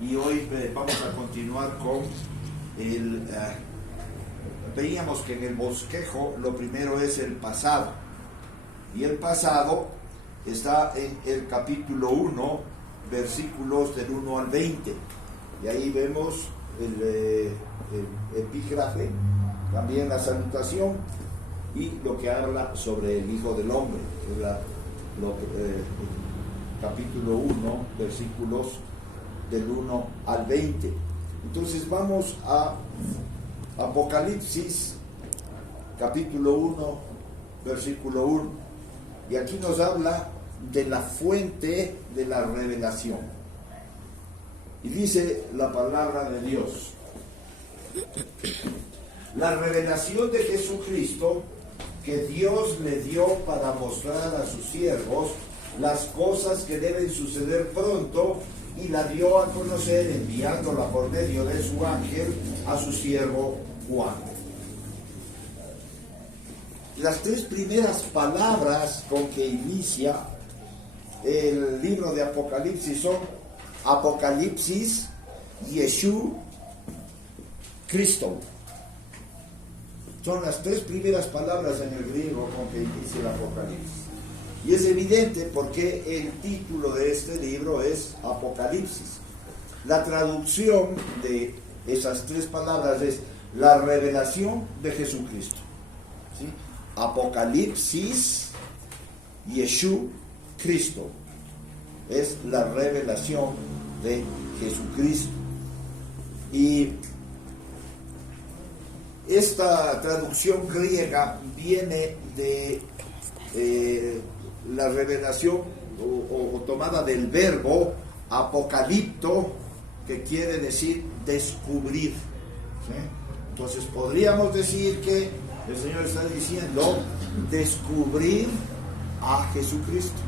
y hoy vamos a continuar con veíamos que en el bosquejo lo primero es el pasado, y el pasado está en el capítulo 1, versículos del 1 al 20, y ahí vemos el epígrafe, también la salutación y lo que habla sobre el Hijo del Hombre, capítulo 1, versículos del 1 al 20. Entonces vamos a Apocalipsis, capítulo 1, versículo 1. Y aquí nos habla de la fuente de la revelación. Y dice la palabra de Dios: la revelación de Jesucristo que Dios le dio para mostrar a sus siervos las cosas que deben suceder pronto, y la dio a conocer enviándola por medio de su ángel a su siervo Juan. Las tres primeras palabras con que inicia el libro de Apocalipsis son Apocalipsis, Yeshua, Cristo. Son las tres primeras palabras en el griego con que inicia el Apocalipsis. Y es evidente porque el título de este libro es Apocalipsis. La traducción de esas tres palabras es la revelación de Jesucristo. ¿Sí? Apocalipsis, Yeshua, Cristo. Es la revelación de Jesucristo. Y esta traducción griega viene de la revelación o tomada del verbo apocalipto, que quiere decir descubrir. ¿Sí? Entonces podríamos decir que el Señor está diciendo descubrir a Jesucristo.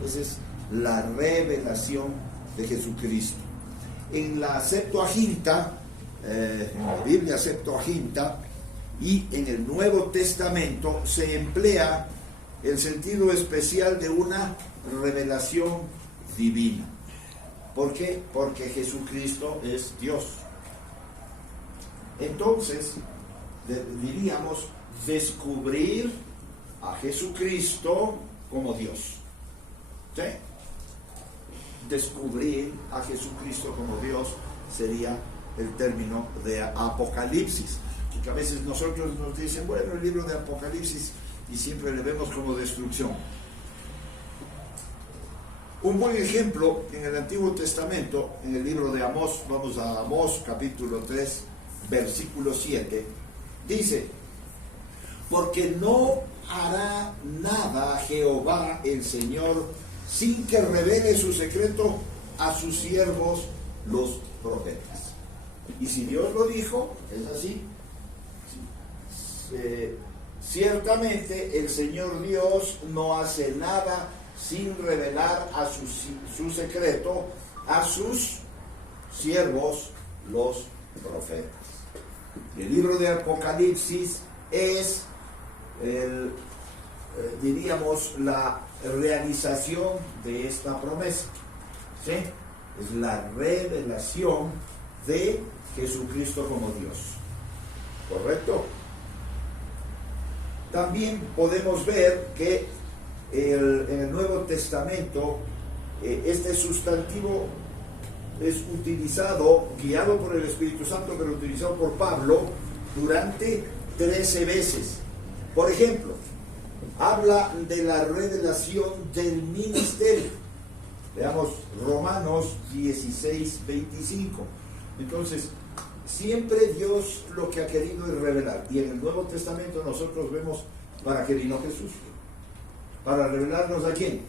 ¿Sí? Esa es la revelación de Jesucristo. En la Septuaginta, en la Biblia Septuaginta y en el Nuevo Testamento se emplea el sentido especial de una revelación divina. ¿Por qué? Porque Jesucristo es Dios. Entonces, diríamos descubrir a Jesucristo como Dios. ¿Sí? Descubrir a Jesucristo como Dios sería el término de Apocalipsis. Que a veces nosotros nos dicen, bueno, el libro de Apocalipsis, y siempre le vemos como destrucción. Un buen ejemplo en el Antiguo Testamento, en el libro de Amós, vamos a Amós capítulo 3, versículo 7, dice: porque no hará nada Jehová el Señor sin que revele su secreto a sus siervos los profetas. Y si Dios lo dijo, es así. Ciertamente el Señor Dios no hace nada sin revelar a su secreto a sus siervos los profetas. El libro de Apocalipsis es diríamos la realización de esta promesa. ¿Sí? Es la revelación de Jesucristo como Dios. ¿Correcto? También podemos ver que en el Nuevo Testamento este sustantivo es utilizado, guiado por el Espíritu Santo, pero utilizado por Pablo durante 13 veces. Por ejemplo, habla de la revelación del ministerio. Veamos Romanos 16, 25. Entonces, siempre Dios lo que ha querido es revelar. Y en el Nuevo Testamento nosotros vemos para qué vino Jesús. ¿Para revelarnos a quién?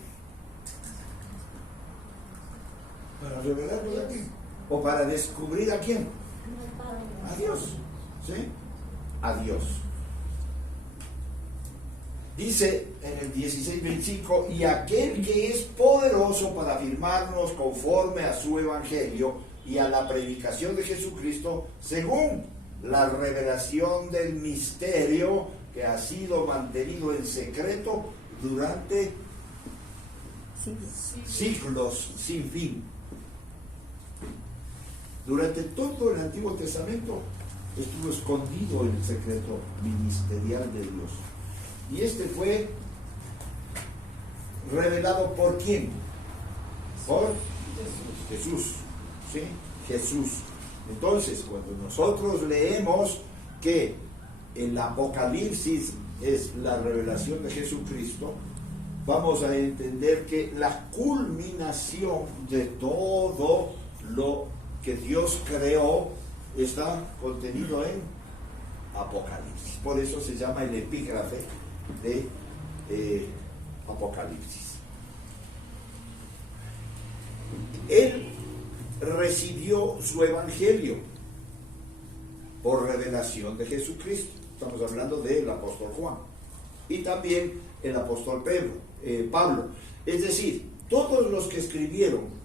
¿Para revelarnos a quién? ¿O para descubrir a quién? A Dios. ¿Sí? A Dios. Dice en el 16:25: y aquel que es poderoso para afirmarnos conforme a su evangelio y a la predicación de Jesucristo, según la revelación del misterio que ha sido mantenido en secreto durante siglos sin fin. Durante todo el Antiguo Testamento estuvo escondido el secreto ministerial de Dios. Y este fue revelado ¿por quién? Por Jesús. ¿Sí? Jesús. Entonces, cuando nosotros leemos que el Apocalipsis es la revelación de Jesucristo, vamos a entender que la culminación de todo lo que Dios creó está contenido en Apocalipsis. Por eso se llama el epígrafe de Apocalipsis. Él recibió su evangelio por revelación de Jesucristo. Estamos hablando del apóstol Juan y también el apóstol Pablo. Es decir, todos los que escribieron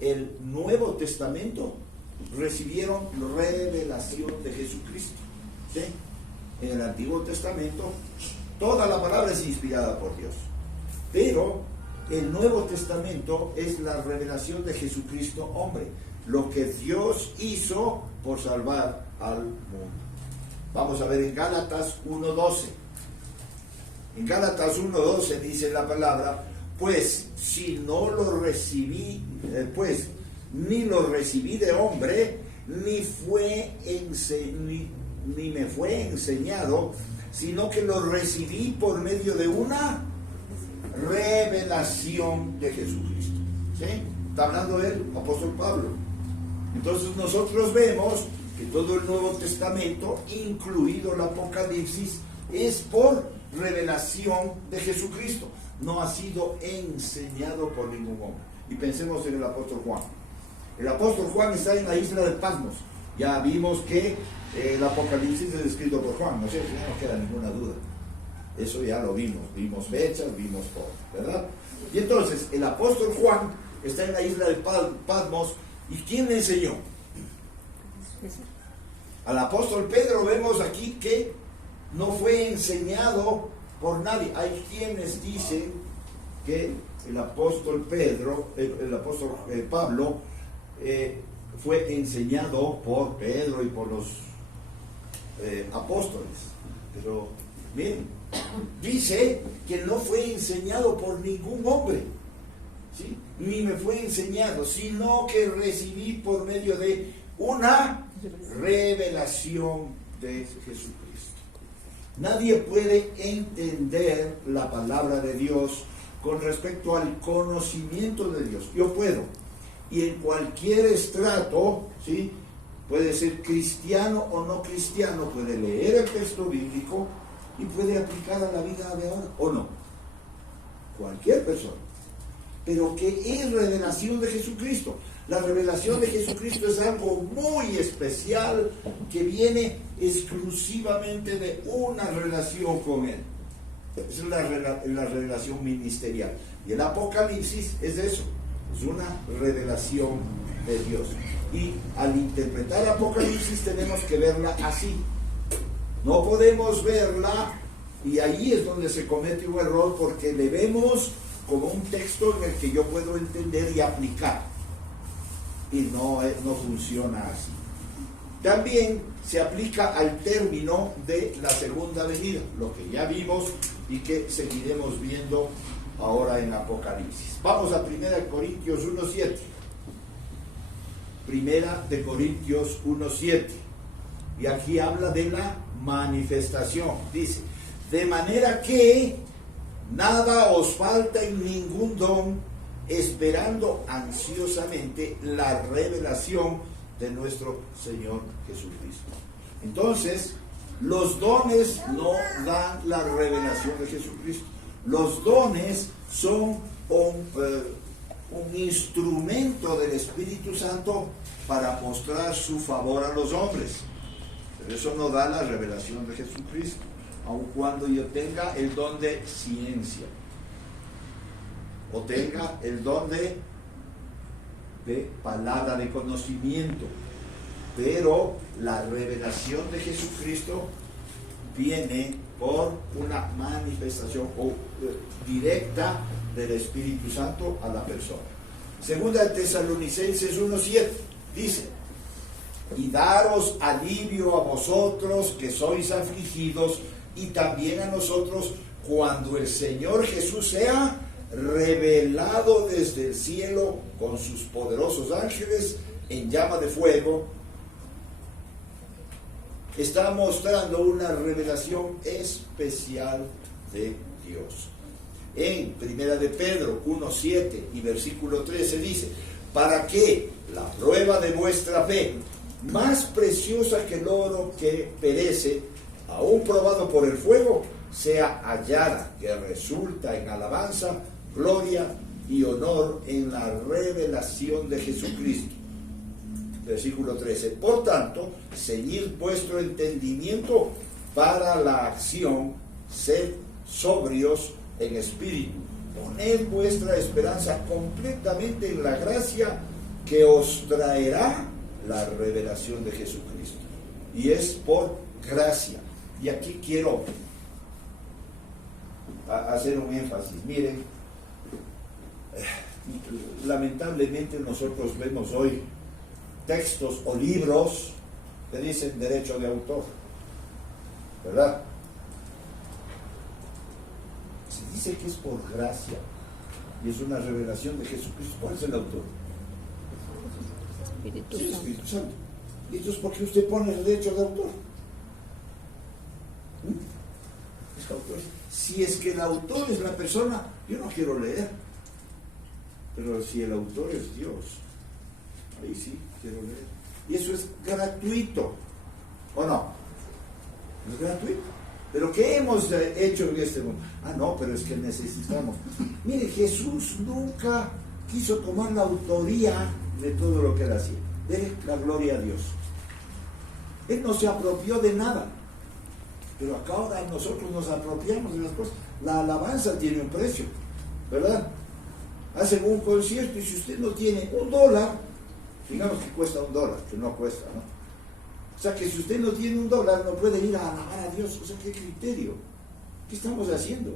el Nuevo Testamento recibieron revelación de Jesucristo. ¿Sí? En el Antiguo Testamento toda la palabra es inspirada por Dios, pero el Nuevo Testamento es la revelación de Jesucristo hombre, lo que Dios hizo por salvar al mundo. Vamos a ver en Gálatas 1:12. En Gálatas 1:12 dice la palabra: pues si no lo recibí, ni lo recibí de hombre, ni me fue enseñado, sino que lo recibí por medio de una revelación de Jesucristo. ¿Sí? Está hablando el apóstol Pablo. Entonces nosotros vemos que todo el Nuevo Testamento, incluido el Apocalipsis, es por revelación de Jesucristo. No ha sido enseñado por ningún hombre. Y pensemos en el apóstol Juan. El apóstol Juan está en la isla de Patmos. Ya vimos que el Apocalipsis es escrito por Juan, ¿no es cierto? No nos queda ninguna duda. Eso ya lo vimos fechas, vimos todo, ¿verdad? Y entonces, el apóstol Juan está en la isla de Patmos, ¿y quién le enseñó? Al apóstol Pedro vemos aquí que no fue enseñado por nadie. Hay quienes dicen que el apóstol Pablo fue enseñado por Pedro y por los apóstoles. Pero miren, dice que no fue enseñado por ningún hombre, ¿sí? Ni me fue enseñado, sino que recibí por medio de una revelación de Jesucristo. Nadie puede entender la palabra de Dios con respecto al conocimiento de Dios. Yo puedo, y en cualquier estrato, ¿sí? Puede ser cristiano o no cristiano, puede leer el texto bíblico y puede aplicar a la vida de ahora, o no. Cualquier persona. Pero que es revelación de Jesucristo. La revelación de Jesucristo es algo muy especial que viene exclusivamente de una relación con Él. Es la revelación ministerial. Y el Apocalipsis es eso, es una revelación de Dios. Y al interpretar Apocalipsis tenemos que verla así. No podemos verla, y ahí es donde se comete un error, porque le vemos como un texto en el que yo puedo entender y aplicar. Y no funciona así. También se aplica al término de la segunda venida, lo que ya vimos y que seguiremos viendo ahora en Apocalipsis. Vamos a 1 Corintios 1:7. 1 Corintios 1:7. Y aquí habla de la manifestación. Dice: de manera que nada os falta en ningún don, esperando ansiosamente la revelación de nuestro Señor Jesucristo. Entonces, los dones no dan la revelación de Jesucristo. Los dones son un instrumento del Espíritu Santo para mostrar su favor a los hombres. Pero eso no da la revelación de Jesucristo, aun cuando yo tenga el don de ciencia o tenga el don de palabra de conocimiento. Pero la revelación de Jesucristo viene por una manifestación directa del Espíritu Santo a la persona. Segunda de Tesalonicenses 1:7 dice: y daros alivio a vosotros que sois afligidos, y también a nosotros, cuando el Señor Jesús sea revelado desde el cielo con sus poderosos ángeles en llama de fuego. Está mostrando una revelación especial de Dios. En Primera de Pedro 1:7 y versículo 13 dice: para que la prueba de vuestra fe, más preciosa que el oro que perece, aún probado por el fuego, sea hallada, que resulta en alabanza, gloria y honor en la revelación de Jesucristo. Versículo 13. Por tanto, ceñid vuestro entendimiento para la acción, sed sobrios en espíritu, poned vuestra esperanza completamente en la gracia que os traerá la revelación de Jesucristo. Y es por gracia. Y aquí quiero hacer un énfasis. Miren, lamentablemente nosotros vemos hoy textos o libros que dicen derecho de autor, ¿verdad? Se dice que es por gracia y es una revelación de Jesucristo. ¿Cuál es el autor? Espíritu Sí, Santo. Espíritu Santo. ¿Y entonces por qué usted pone el derecho de autor? Es autor. Si es que el autor es la persona, yo no quiero leer. Pero si el autor es Dios, ahí sí quiero leer. Y eso es gratuito, ¿o no? Es gratuito. Pero ¿qué hemos hecho en este mundo? Ah, no, pero es que necesitamos. Mire, Jesús nunca quiso tomar la autoría de todo lo que él hacía. Dele la gloria a Dios. Él no se apropió de nada. Pero acá ahora nosotros nos apropiamos de las cosas. La alabanza tiene un precio, ¿verdad? Hacen un concierto y si usted no tiene $1, digamos que cuesta $1, que no cuesta, ¿no? O sea que si usted no tiene $1, no puede ir a alabar a Dios. O sea, ¿qué criterio? ¿Qué estamos haciendo?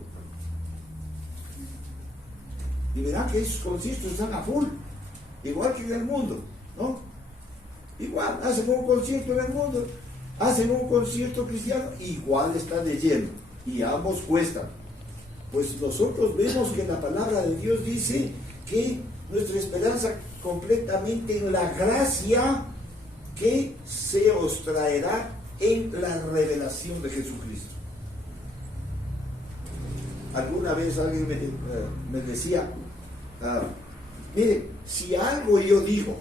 Y verán que esos conciertos están a full, igual que en el mundo, ¿no? Igual, hacen un concierto en el mundo, hacen un concierto cristiano, igual está de lleno, y ambos cuestan. Pues nosotros vemos que la palabra de Dios dice que nuestra esperanza completamente en la gracia que se os traerá en la revelación de Jesucristo. Alguna vez alguien me decía, mire, si algo yo digo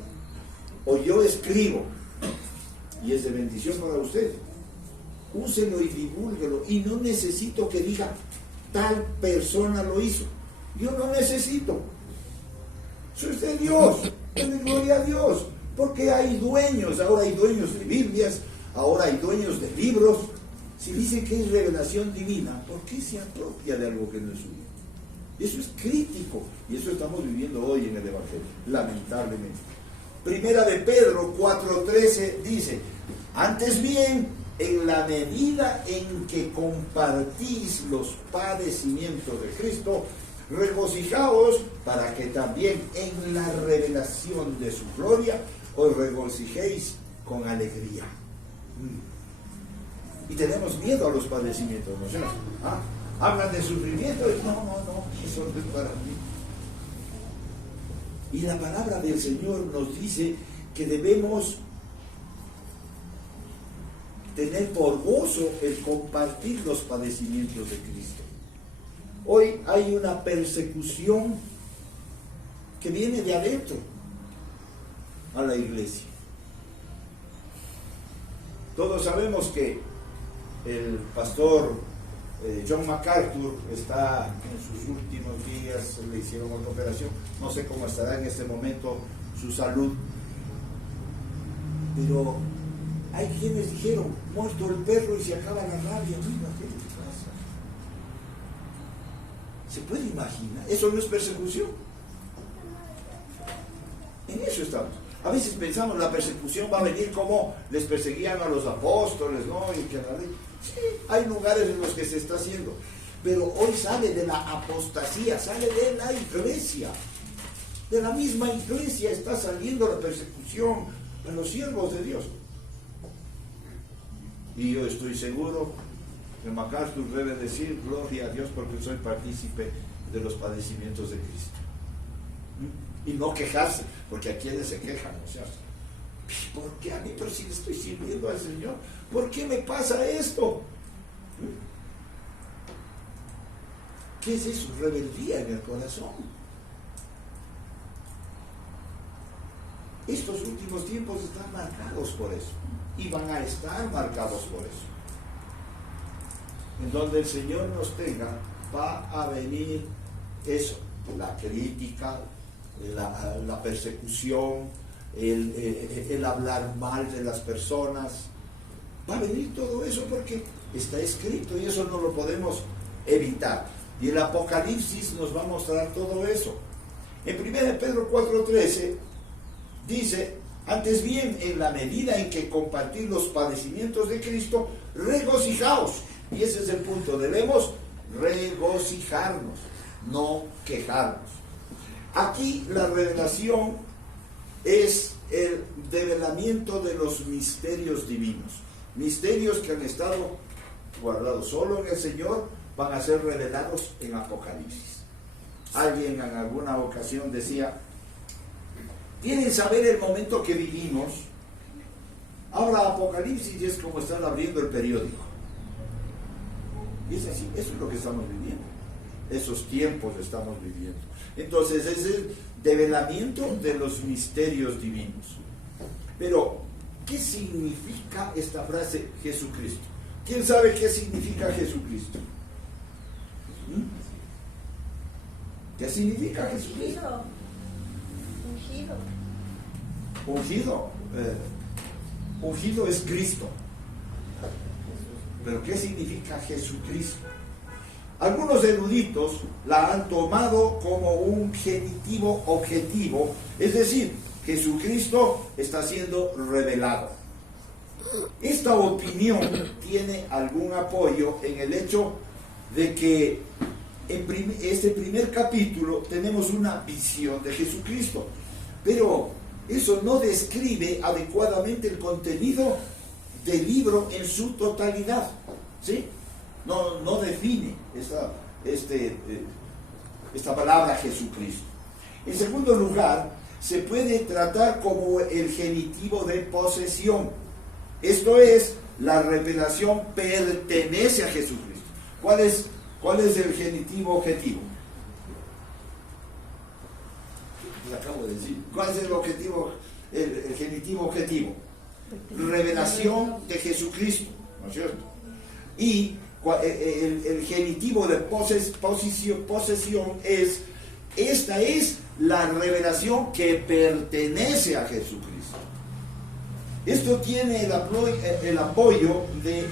o yo escribo y es de bendición para usted, úselo y divúlguelo, y no necesito que diga tal persona lo hizo. Yo no necesito. Soy de Dios, denle gloria a Dios, porque hay dueños, ahora hay dueños de Biblias, ahora hay dueños de libros. Si dice que es revelación divina, ¿por qué se apropia de algo que no es suyo? Eso es crítico, y eso estamos viviendo hoy en el Evangelio, lamentablemente. Primera de Pedro 4:13 dice: antes bien, en la medida en que compartís los padecimientos de Cristo, regocijaos para que también en la revelación de su gloria os regocijéis con alegría. Y tenemos miedo a los padecimientos, ¿no es cierto? Hablan de sufrimiento y no, eso no es para mí. Y la palabra del Señor nos dice que debemos tener por gozo el compartir los padecimientos de Cristo. Hoy hay una persecución que viene de adentro a la iglesia. Todos sabemos que el pastor John MacArthur está en sus últimos días, le hicieron una operación, no sé cómo estará en este momento su salud, pero hay quienes dijeron, muerto el perro y se acaba la rabia. Mira, ¿qué les pasa? ¿Se puede imaginar? ¿Eso no es persecución? En eso estamos. A veces pensamos la persecución va a venir como les perseguían a los apóstoles, ¿no? Y que la ley. Sí, hay lugares en los que se está haciendo, pero hoy sale de la apostasía, sale de la iglesia. De la misma iglesia está saliendo la persecución a los siervos de Dios. Y yo estoy seguro que MacArthur debe decir, gloria a Dios porque soy partícipe de los padecimientos de Cristo. Y no quejarse, porque a quienes se quejan, o sea, ¿por qué a mí? Pero si le estoy sirviendo al Señor, ¿por qué me pasa esto? ¿Qué es eso? Rebeldía en el corazón. Estos últimos tiempos están marcados por eso, y van a estar marcados por eso. En donde el Señor nos tenga, va a venir eso, la crítica, la persecución, el hablar mal de las personas. Va a venir todo eso porque está escrito y eso no lo podemos evitar. Y el Apocalipsis nos va a mostrar todo eso. En 1 Pedro 4:13 dice, antes bien, en la medida en que compartís los padecimientos de Cristo, regocijaos. Y ese es el punto, debemos regocijarnos, no quejarnos. Aquí la revelación es el develamiento de los misterios divinos. Misterios que han estado guardados solo en el Señor, van a ser revelados en Apocalipsis. Alguien en alguna ocasión decía, ¿quieren saber el momento que vivimos? Ahora Apocalipsis es como estar abriendo el periódico. Y es así, eso es lo que estamos viviendo. Esos tiempos estamos viviendo. Entonces es el develamiento de los misterios divinos. Pero, ¿qué significa esta frase Jesucristo? ¿Quién sabe qué significa Jesucristo? ¿Qué significa Jesucristo? Ungido. Ungido es Cristo. Pero ¿qué significa Jesucristo? Algunos eruditos la han tomado como un genitivo objetivo, es decir, Jesucristo está siendo revelado. Esta opinión tiene algún apoyo en el hecho de que en este primer capítulo tenemos una visión de Jesucristo, pero eso no describe adecuadamente el contenido del libro en su totalidad, ¿sí? No define esta palabra Jesucristo. En segundo lugar, se puede tratar como el genitivo de posesión. Esto es, la revelación pertenece a Jesucristo. ¿Cuál es el genitivo objetivo? Lo acabo de decir. ¿Cuál es el genitivo objetivo? Revelación de Jesucristo, ¿no es cierto? Y el genitivo de posesión es, esta es la revelación que pertenece a Jesucristo. Esto tiene el apoyo de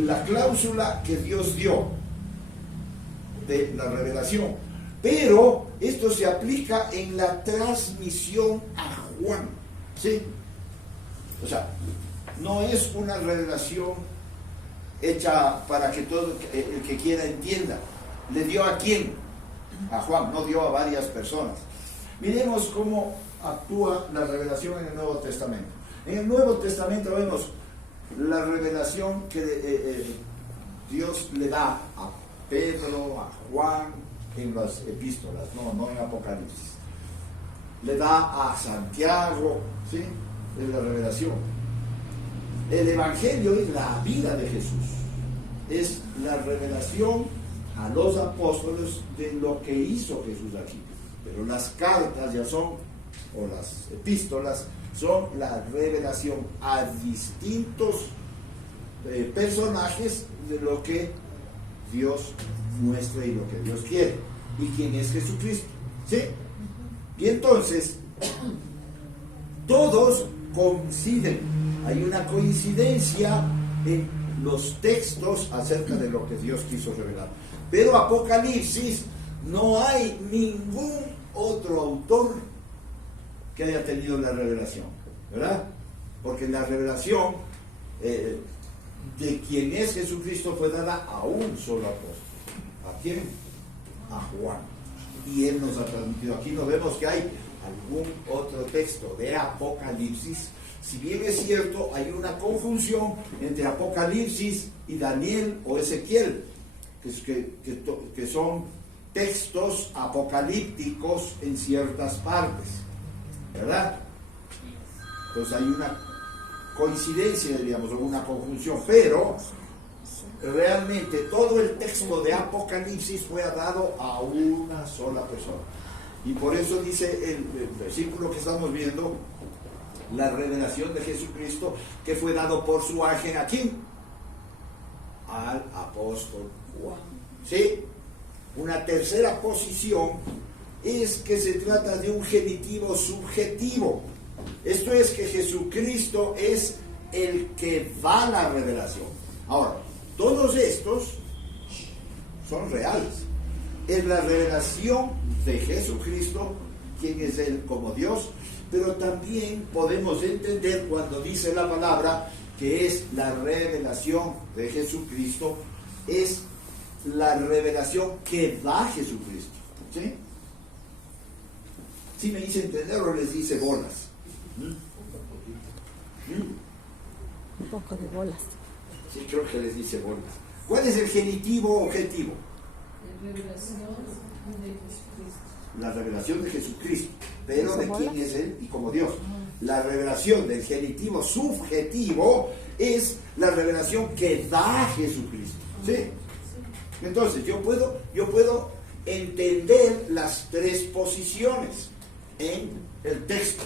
la cláusula que Dios dio de la revelación, pero esto se aplica en la transmisión a Juan, ¿sí? O sea, no es una revelación hecha para que todo el que quiera entienda. ¿Le dio a quién? A Juan, no dio a varias personas. Miremos cómo actúa la revelación en el Nuevo Testamento. En el Nuevo Testamento vemos la revelación que Dios le da a Pedro, a Juan, en las epístolas, no en Apocalipsis. Le da a Santiago, ¿sí? Es la revelación. El Evangelio es la vida de Jesús. Es la revelación a los apóstoles de lo que hizo Jesús aquí. Pero las cartas ya son, o las epístolas, son la revelación a distintos personajes de lo que Dios muestra y lo que Dios quiere. ¿Y quién es Jesucristo? ¿Sí? Y entonces, todos coinciden. Hay una coincidencia en los textos acerca de lo que Dios quiso revelar. Pero Apocalipsis, no hay ningún otro autor que haya tenido la revelación, ¿verdad? Porque la revelación de quién es Jesucristo fue dada a un solo apóstol. ¿A quién? A Juan. Y él nos ha transmitido. Aquí no vemos que hay algún otro texto de Apocalipsis, si bien es cierto, hay una conjunción entre Apocalipsis y Daniel o Ezequiel, que son textos apocalípticos en ciertas partes, ¿verdad? Entonces hay una coincidencia, diríamos, o una conjunción, pero realmente todo el texto de Apocalipsis fue dado a una sola persona. Y por eso dice el versículo que estamos viendo, la revelación de Jesucristo, que fue dado por su ángel ¿a quién? Al apóstol Juan. ¿Sí? Una tercera posición es que se trata de un genitivo subjetivo. Esto es que Jesucristo es el que da la revelación. Ahora, todos estos son reales. Es la revelación de Jesucristo, quien es Él como Dios, pero también podemos entender cuando dice la palabra que es la revelación de Jesucristo, es la revelación que da Jesucristo. ¿Sí? ¿Sí me dice entender o les dice bolas? Un poco de bolas. Sí, creo que les dice bolas. ¿Cuál es el genitivo objetivo? La revelación de Jesucristo. La revelación de Jesucristo, pero de ¿Bolas? quién es Él y como Dios. La revelación del genitivo subjetivo es la revelación que da Jesucristo. ¿Sí? Entonces, yo puedo entender las tres posiciones en el texto.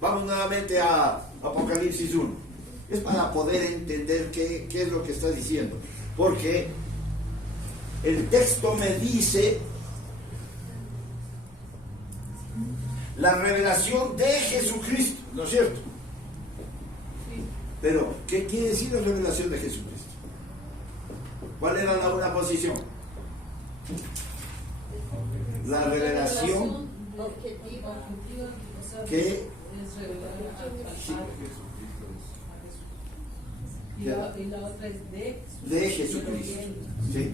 Vamos nuevamente a Apocalipsis 1. Es para poder entender qué es lo que está diciendo. Porque el texto me dice la revelación de Jesucristo, ¿no es cierto? Pero, ¿qué quiere decir la revelación de Jesucristo? ¿Cuál era la una posición? La revelación objetiva, que es revelar al Padre. Y la otra es de Jesucristo. ¿Sí?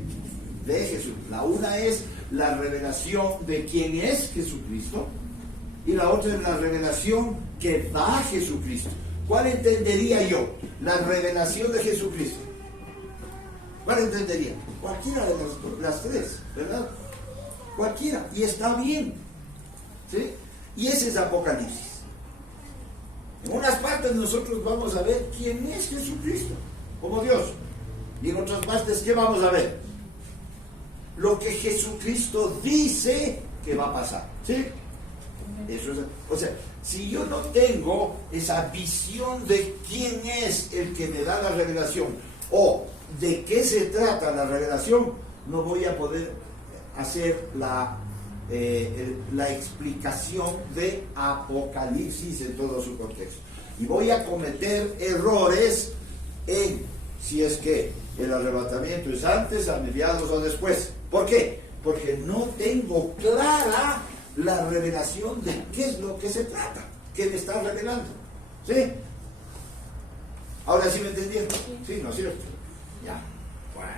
De Jesús. La una es la revelación de quién es Jesucristo y la otra es la revelación que da Jesucristo. ¿Cuál entendería yo? La revelación de Jesucristo. ¿Cuál entendería? Cualquiera de las tres, ¿verdad? Cualquiera. Y está bien. ¿Sí? Y ese es Apocalipsis. En unas partes nosotros vamos a ver quién es Jesucristo, como Dios. Y en otras partes, ¿qué vamos a ver? Lo que Jesucristo dice que va a pasar. ¿Sí? Eso es, o sea, si yo no tengo esa visión de quién es el que me da la revelación o de qué se trata la revelación, no voy a poder hacer la explicación de Apocalipsis en todo su contexto. Y voy a cometer errores en si es que el arrebatamiento es antes, a mediados o después. ¿Por qué? Porque no tengo clara la revelación de qué es lo que se trata, qué me está revelando. ¿Sí? ¿Ahora sí me entendieron? Sí, ¿no es cierto? Ya. Bueno.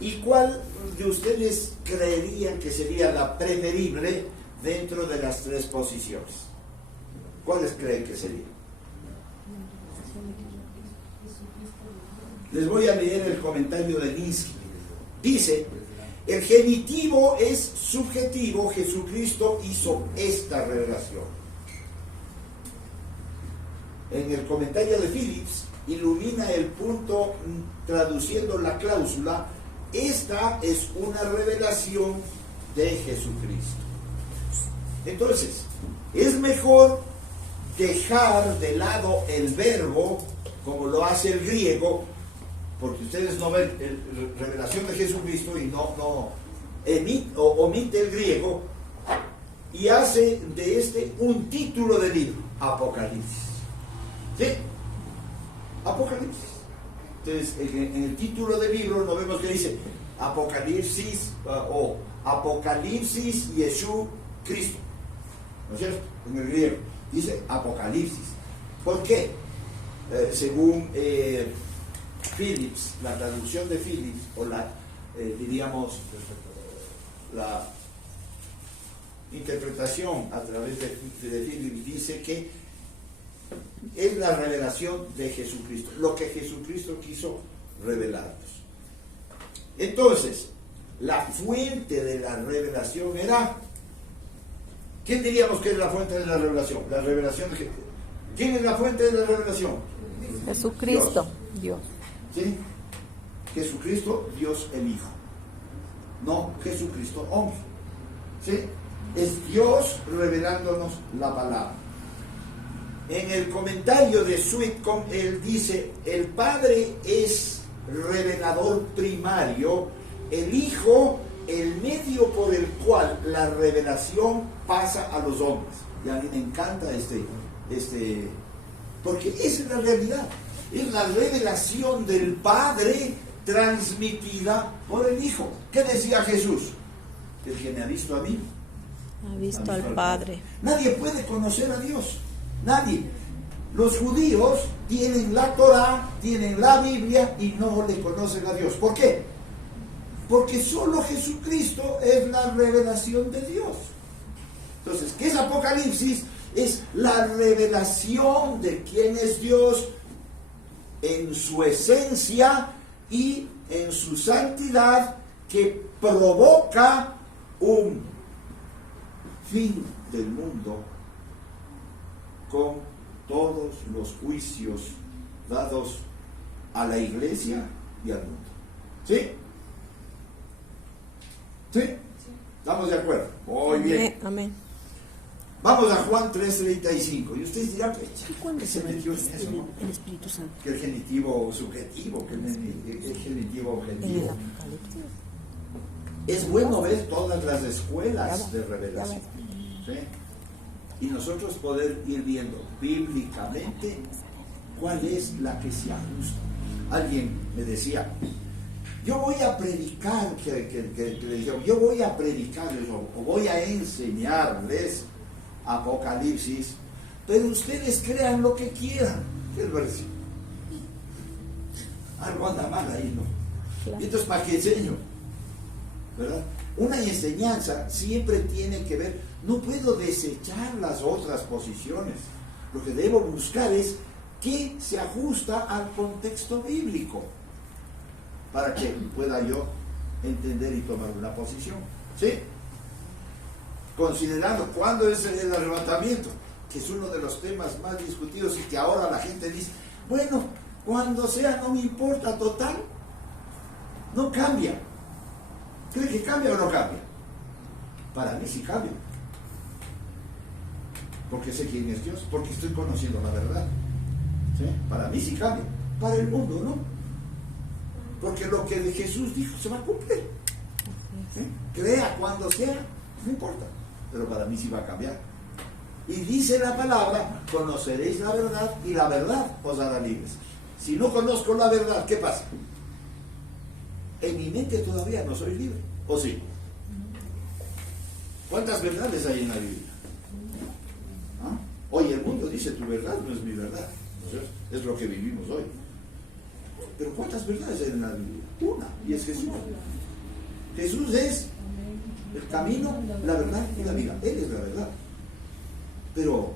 ¿Y cuál de ustedes creerían que sería la preferible dentro de las tres posiciones? ¿Cuáles creen que sería? Les voy a leer el comentario de Linsky. Dice, el genitivo es subjetivo, Jesucristo hizo esta revelación. En el comentario de Phillips, ilumina el punto traduciendo la cláusula, esta es una revelación de Jesucristo. Entonces, es mejor dejar de lado el verbo, como lo hace el griego, porque ustedes no ven revelación de Jesucristo y no omite el griego, y hace de este un título de libro, Apocalipsis. ¿Sí? Apocalipsis. Entonces, en el título del libro no vemos que dice Apocalipsis o Apocalipsis Yeshua Cristo. ¿No es cierto? En el griego dice Apocalipsis. ¿Por qué? Según Phillips, la traducción de Phillips, o diríamos, la interpretación a través de Philip dice que es la revelación de Jesucristo, lo que Jesucristo quiso revelarnos. Entonces, la fuente de la revelación era, ¿quién diríamos que es la fuente de la revelación? La revelación de Jesucristo. ¿Quién es la fuente de la revelación? Jesucristo, Dios. ¿Sí? Jesucristo, Dios el Hijo. No Jesucristo hombre. ¿Sí? Es Dios revelándonos la palabra. En el comentario de Switcom, él dice, el Padre es revelador primario, el Hijo el medio por el cual la revelación pasa a los hombres. Y a mí me encanta porque esa es la realidad, es la revelación del Padre transmitida por el Hijo. ¿Qué decía Jesús? El que me ha visto a mí Ha visto al Padre. Nadie puede conocer a Dios, nadie. Los judíos tienen la Torá, tienen la Biblia y no le conocen a Dios. ¿Por qué? Porque solo Jesucristo es la revelación de Dios. Entonces, ¿qué es Apocalipsis? Es la revelación de quién es Dios en su esencia y en su santidad, que provoca un fin del mundo con todos los juicios dados a la iglesia y al mundo. ¿Sí? ¿Sí? ¿Estamos de acuerdo? Muy bien. Amén. Vamos a Juan 3:35. Y ustedes dirán, ¿Cuándo se metió en eso, no? el Espíritu Santo? Que el genitivo subjetivo, que el genitivo En objetivo. el Apocalipsis. Es bueno ver todas las escuelas de revelación, ¿sí? Y nosotros poder ir viendo bíblicamente cuál es la que se ajusta. Alguien me decía, yo voy a predicar, que le dijeron, yo voy a predicar o voy a enseñarles Apocalipsis, pero ustedes crean lo que quieran. ¿Qué es decir? Algo anda mal ahí, ¿no? Claro. Y entonces, ¿para qué enseño? ¿Verdad? Una enseñanza siempre tiene que ver, no puedo desechar las otras posiciones. Lo que debo buscar es qué se ajusta al contexto bíblico para que pueda yo entender y tomar una posición. ¿Sí? Considerando cuándo es el arrebatamiento, que es uno de los temas más discutidos y que ahora la gente dice, bueno, cuando sea no me importa, total, no cambia. ¿Cree que cambia o no cambia? Para mí sí cambia. Porque sé quién es Dios, porque estoy conociendo la verdad. ¿Sí? Para mí sí cambia. Para el mundo no. Porque lo que Jesús dijo se va a cumplir. ¿Sí? Crea cuando sea, no importa. Pero para mí sí va a cambiar. Y dice la palabra, conoceréis la verdad y la verdad os hará libres. Si no conozco la verdad, ¿qué pasa? En mi mente todavía no soy libre, ¿o sí? ¿Cuántas verdades hay en la Biblia? ¿Ah? Hoy el mundo dice, tu verdad no es mi verdad. Es lo que vivimos hoy. Pero ¿cuántas verdades hay en la Biblia? Una, y es Jesús. Jesús es el camino, la verdad y la vida. Él es la verdad. Pero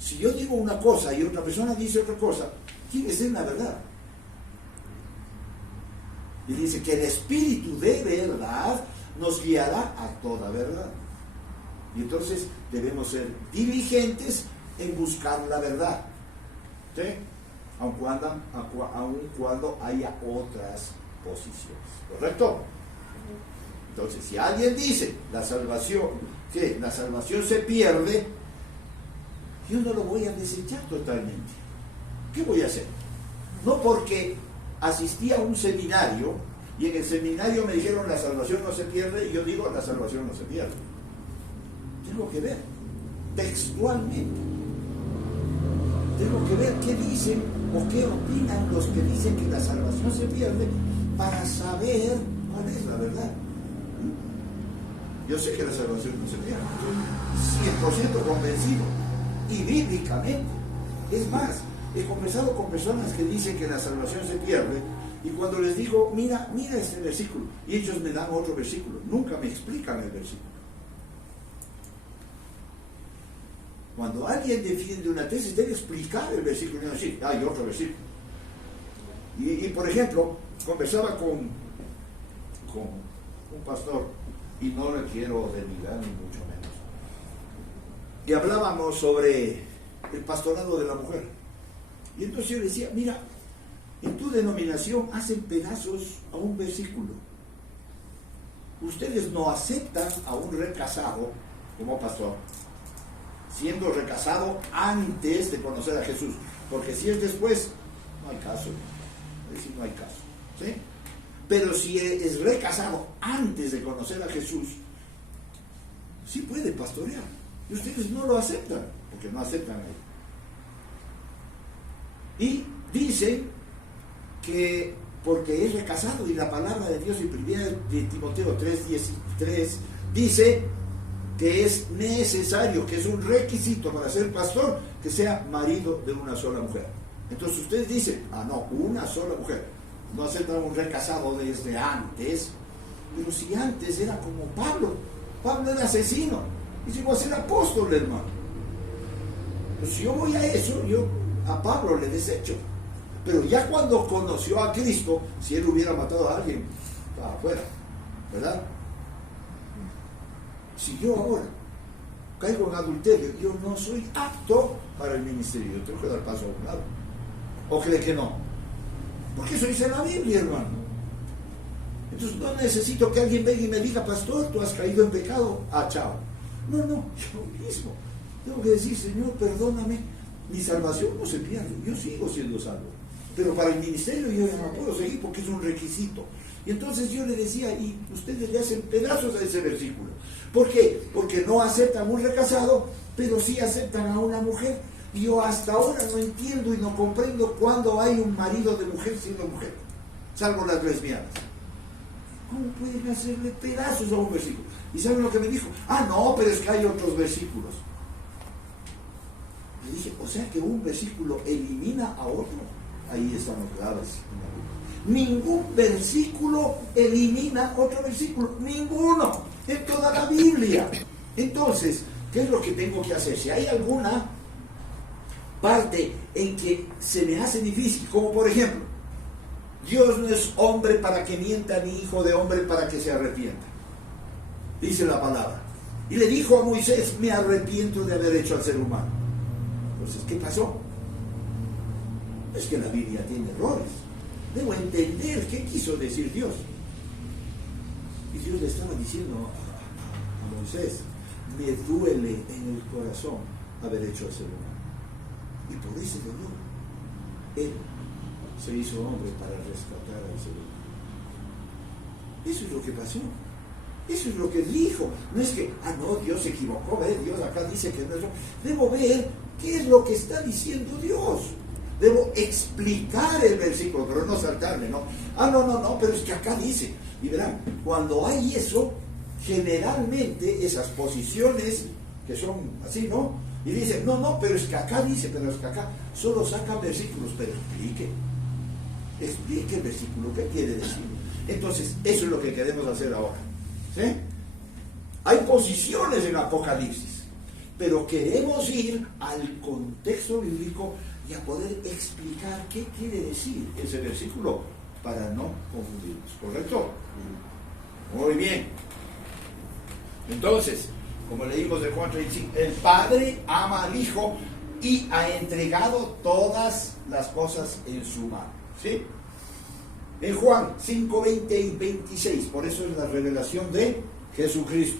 si yo digo una cosa y otra persona dice otra cosa, ¿quién es en la verdad? Y dice que el Espíritu de verdad nos guiará a toda verdad. Y entonces debemos ser diligentes en buscar la verdad. ¿Sí? Aun cuando haya otras posiciones. ¿Correcto? Entonces, si alguien dice la salvación, que la salvación se pierde, yo no lo voy a desechar totalmente. ¿Qué voy a hacer? No porque asistí a un seminario y en el seminario me dijeron la salvación no se pierde y yo digo la salvación no se pierde. Tengo que ver textualmente. Tengo que ver qué dicen o qué opinan los que dicen que la salvación se pierde para saber cuál es la verdad. Yo sé que la salvación no se pierde. Estoy 100% convencido. Y bíblicamente. Es más, he conversado con personas que dicen que la salvación se pierde y cuando les digo, mira este versículo, y ellos me dan otro versículo, nunca me explican el versículo. Cuando alguien defiende una tesis, debe explicar el versículo y no decir, hay otro versículo. Y por ejemplo, conversaba con un pastor, y no le quiero denigrar ni mucho menos, y hablábamos sobre el pastorado de la mujer. Y entonces yo le decía, mira, en tu denominación hacen pedazos a un versículo. Ustedes no aceptan a un recasado como pastor, siendo recasado antes de conocer a Jesús, porque si es después, no hay caso, es decir, no hay caso, ¿sí? Pero si es recasado antes de conocer a Jesús, sí puede pastorear, y ustedes no lo aceptan, porque no aceptan a él. Y dicen que porque es recasado, y la palabra de Dios en 1 de Timoteo 3:13 dice que es necesario, que es un requisito para ser pastor, que sea marido de una sola mujer. Entonces ustedes dicen, no, una sola mujer. No aceptan un recasado desde antes, pero si antes era como Pablo era asesino, y llegó a ser apóstol, hermano. Pues si yo voy a eso, yo a Pablo le desecho. Pero ya cuando conoció a Cristo, si él hubiera matado a alguien, estaba afuera, ¿verdad? Si yo ahora caigo en adulterio, yo no soy apto para el ministerio, yo tengo que dar paso a un lado. ¿O cree que no? Porque eso dice la Biblia, hermano. Entonces no necesito que alguien venga y me diga, pastor, tú has caído en pecado, chao. No, yo mismo tengo que decir, Señor, perdóname, mi salvación no se pierde, yo sigo siendo salvo. Pero para el ministerio yo ya no puedo seguir porque es un requisito. Y entonces yo le decía, y ustedes le hacen pedazos a ese versículo. ¿Por qué? Porque no aceptan a un recasado, pero sí aceptan a una mujer. Y yo hasta ahora no entiendo y no comprendo cuándo hay un marido de mujer siendo mujer, salvo las lesbianas. ¿Cómo pueden hacerle pedazos a un versículo? ¿Y saben lo que me dijo? No, pero es que hay otros versículos. Le dije, o sea que un versículo elimina a otro. Ahí estamos claves. Ningún versículo elimina otro versículo. Ninguno. En toda la Biblia. Entonces, ¿qué es lo que tengo que hacer? Si hay alguna parte en que se me hace difícil, como por ejemplo, Dios no es hombre para que mienta, ni hijo de hombre para que se arrepienta. Dice la palabra. Y le dijo a Moisés, me arrepiento de haber hecho al ser humano. Entonces, ¿qué pasó? Es que la Biblia tiene errores. Debo entender qué quiso decir Dios. Y Dios le estaba diciendo a Moisés, me duele en el corazón haber hecho al ser humano. Y por ese dolor, Él se hizo hombre para rescatar al ser humano. Eso es lo que pasó. Eso es lo que dijo. No es que, no, Dios se equivocó, Dios acá dice que no es. Debo ver qué es lo que está diciendo Dios. Debo explicar el versículo, pero no saltarme, ¿no? No, pero es que acá dice. Y verán, cuando hay eso, generalmente esas posiciones que son así, ¿no? Y dicen, no, pero es que acá dice, pero es que acá solo sacan versículos, pero explique el versículo, ¿qué quiere decir? Entonces, eso es lo que queremos hacer ahora, ¿sí? Hay posiciones en Apocalipsis, pero queremos ir al contexto bíblico y a poder explicar qué quiere decir ese versículo para no confundirnos, ¿correcto? Muy bien. Entonces, como leímos de Juan 3:5, el Padre ama al Hijo y ha entregado todas las cosas en su mano, ¿sí? En Juan 5:20 y 26, por eso es la revelación de Jesucristo.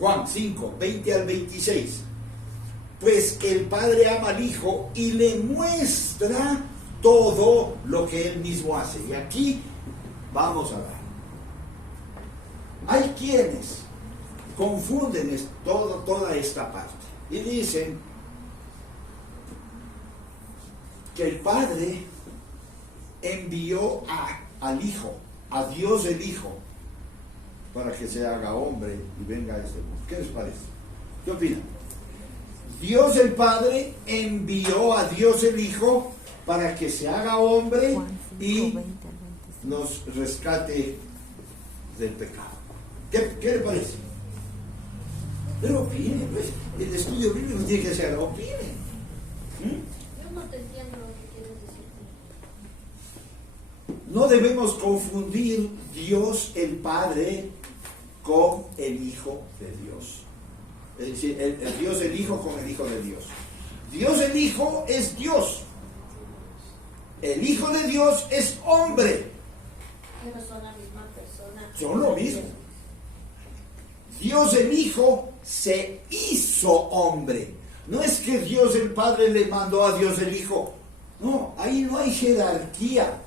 Juan 5:20 al 26. Pues el Padre ama al Hijo y le muestra todo lo que Él mismo hace. Y aquí vamos a ver. Hay quienes confunden toda esta parte y dicen que el Padre envió al Hijo, a Dios el Hijo, para que se haga hombre y venga a este mundo. ¿Qué les parece? ¿Qué opinan? Dios el Padre envió a Dios el Hijo para que se haga hombre y nos rescate del pecado. ¿Qué le parece? Pero opinen, pues, el estudio bíblico tiene que ser, opinen. Yo no te entiendo lo que quieres decir. No debemos confundir Dios el Padre con el Hijo de Dios. Es decir, el Dios el Hijo con el Hijo de Dios. Dios el Hijo es Dios. El Hijo de Dios es hombre. Pero son la misma persona. Son lo mismo. Dios el Hijo se hizo hombre. No es que Dios el Padre le mandó a Dios el Hijo. No, ahí no hay jerarquía.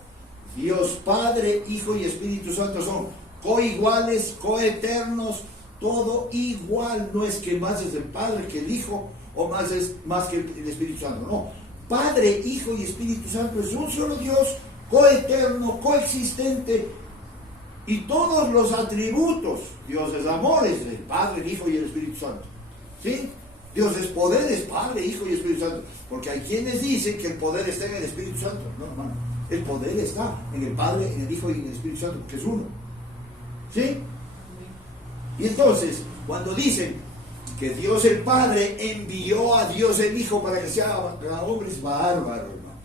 Dios Padre, Hijo y Espíritu Santo son coiguales, coeternos, todo igual. No es que más es el Padre que el Hijo o más es más que el Espíritu Santo. No, Padre, Hijo y Espíritu Santo es un solo Dios, coeterno, coexistente, y todos los atributos. Dios es amor, es el Padre, el Hijo y el Espíritu Santo. ¿Sí? Dios es poder, es Padre, Hijo y Espíritu Santo. Porque hay quienes dicen que el poder está en el Espíritu Santo. No, hermano. El poder está en el Padre, en el Hijo y en el Espíritu Santo, que es uno. ¿Sí? Y entonces, cuando dicen que Dios el Padre envió a Dios el Hijo para que sea hombre, es bárbaro, hermano.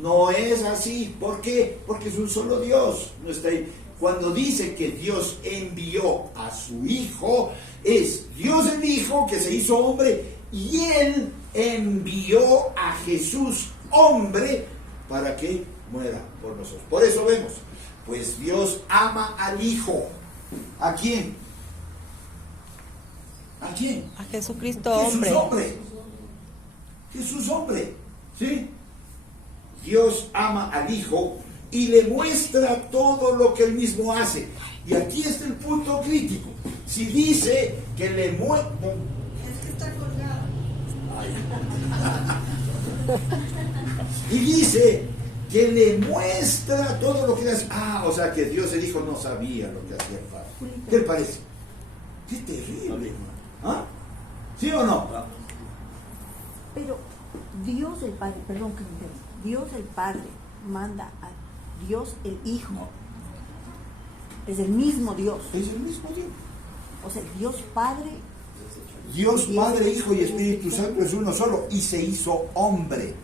No es así. ¿Por qué? Porque es un solo Dios. No está ahí. Cuando dice que Dios envió a su Hijo, es Dios el Hijo que se hizo hombre y Él envió a Jesús hombre para que muera por nosotros. Por eso vemos, pues Dios ama al Hijo. ¿A quién? ¿A quién? A Jesucristo Jesús hombre. hombre. Jesús hombre. ¿Sí? Dios ama al Hijo y le muestra todo lo que Él mismo hace. Y aquí está el punto crítico. Si dice que le muestra... Es que está colgado. Y dice que le muestra todo lo que hace. O sea que Dios el Hijo no sabía lo que hacía el Padre. ¿Qué le parece? Qué terrible, hermano. ¿Ah? ¿Sí o no? Pero Dios el Padre, perdón que me interrumpa, Dios el Padre manda a Dios el Hijo. Es el mismo Dios. Es el mismo Dios. O sea, Dios Padre. Dios Padre, Hijo y Espíritu Santo es uno solo y se hizo hombre.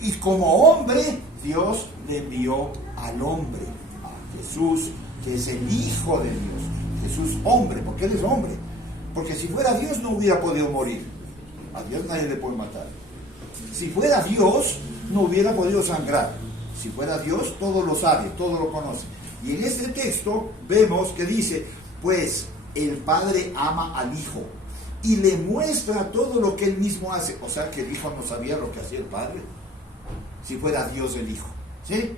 Y como hombre, Dios le envió al hombre, a Jesús, que es el Hijo de Dios. Jesús hombre, porque Él es hombre. Porque si fuera Dios no hubiera podido morir. A Dios nadie le puede matar. Si fuera Dios, no hubiera podido sangrar. Si fuera Dios, todo lo sabe, todo lo conoce. Y en este texto vemos que dice, pues el Padre ama al Hijo y le muestra todo lo que Él mismo hace. O sea que el Hijo no sabía lo que hacía el Padre. Si fuera Dios el Hijo. ¿Sí?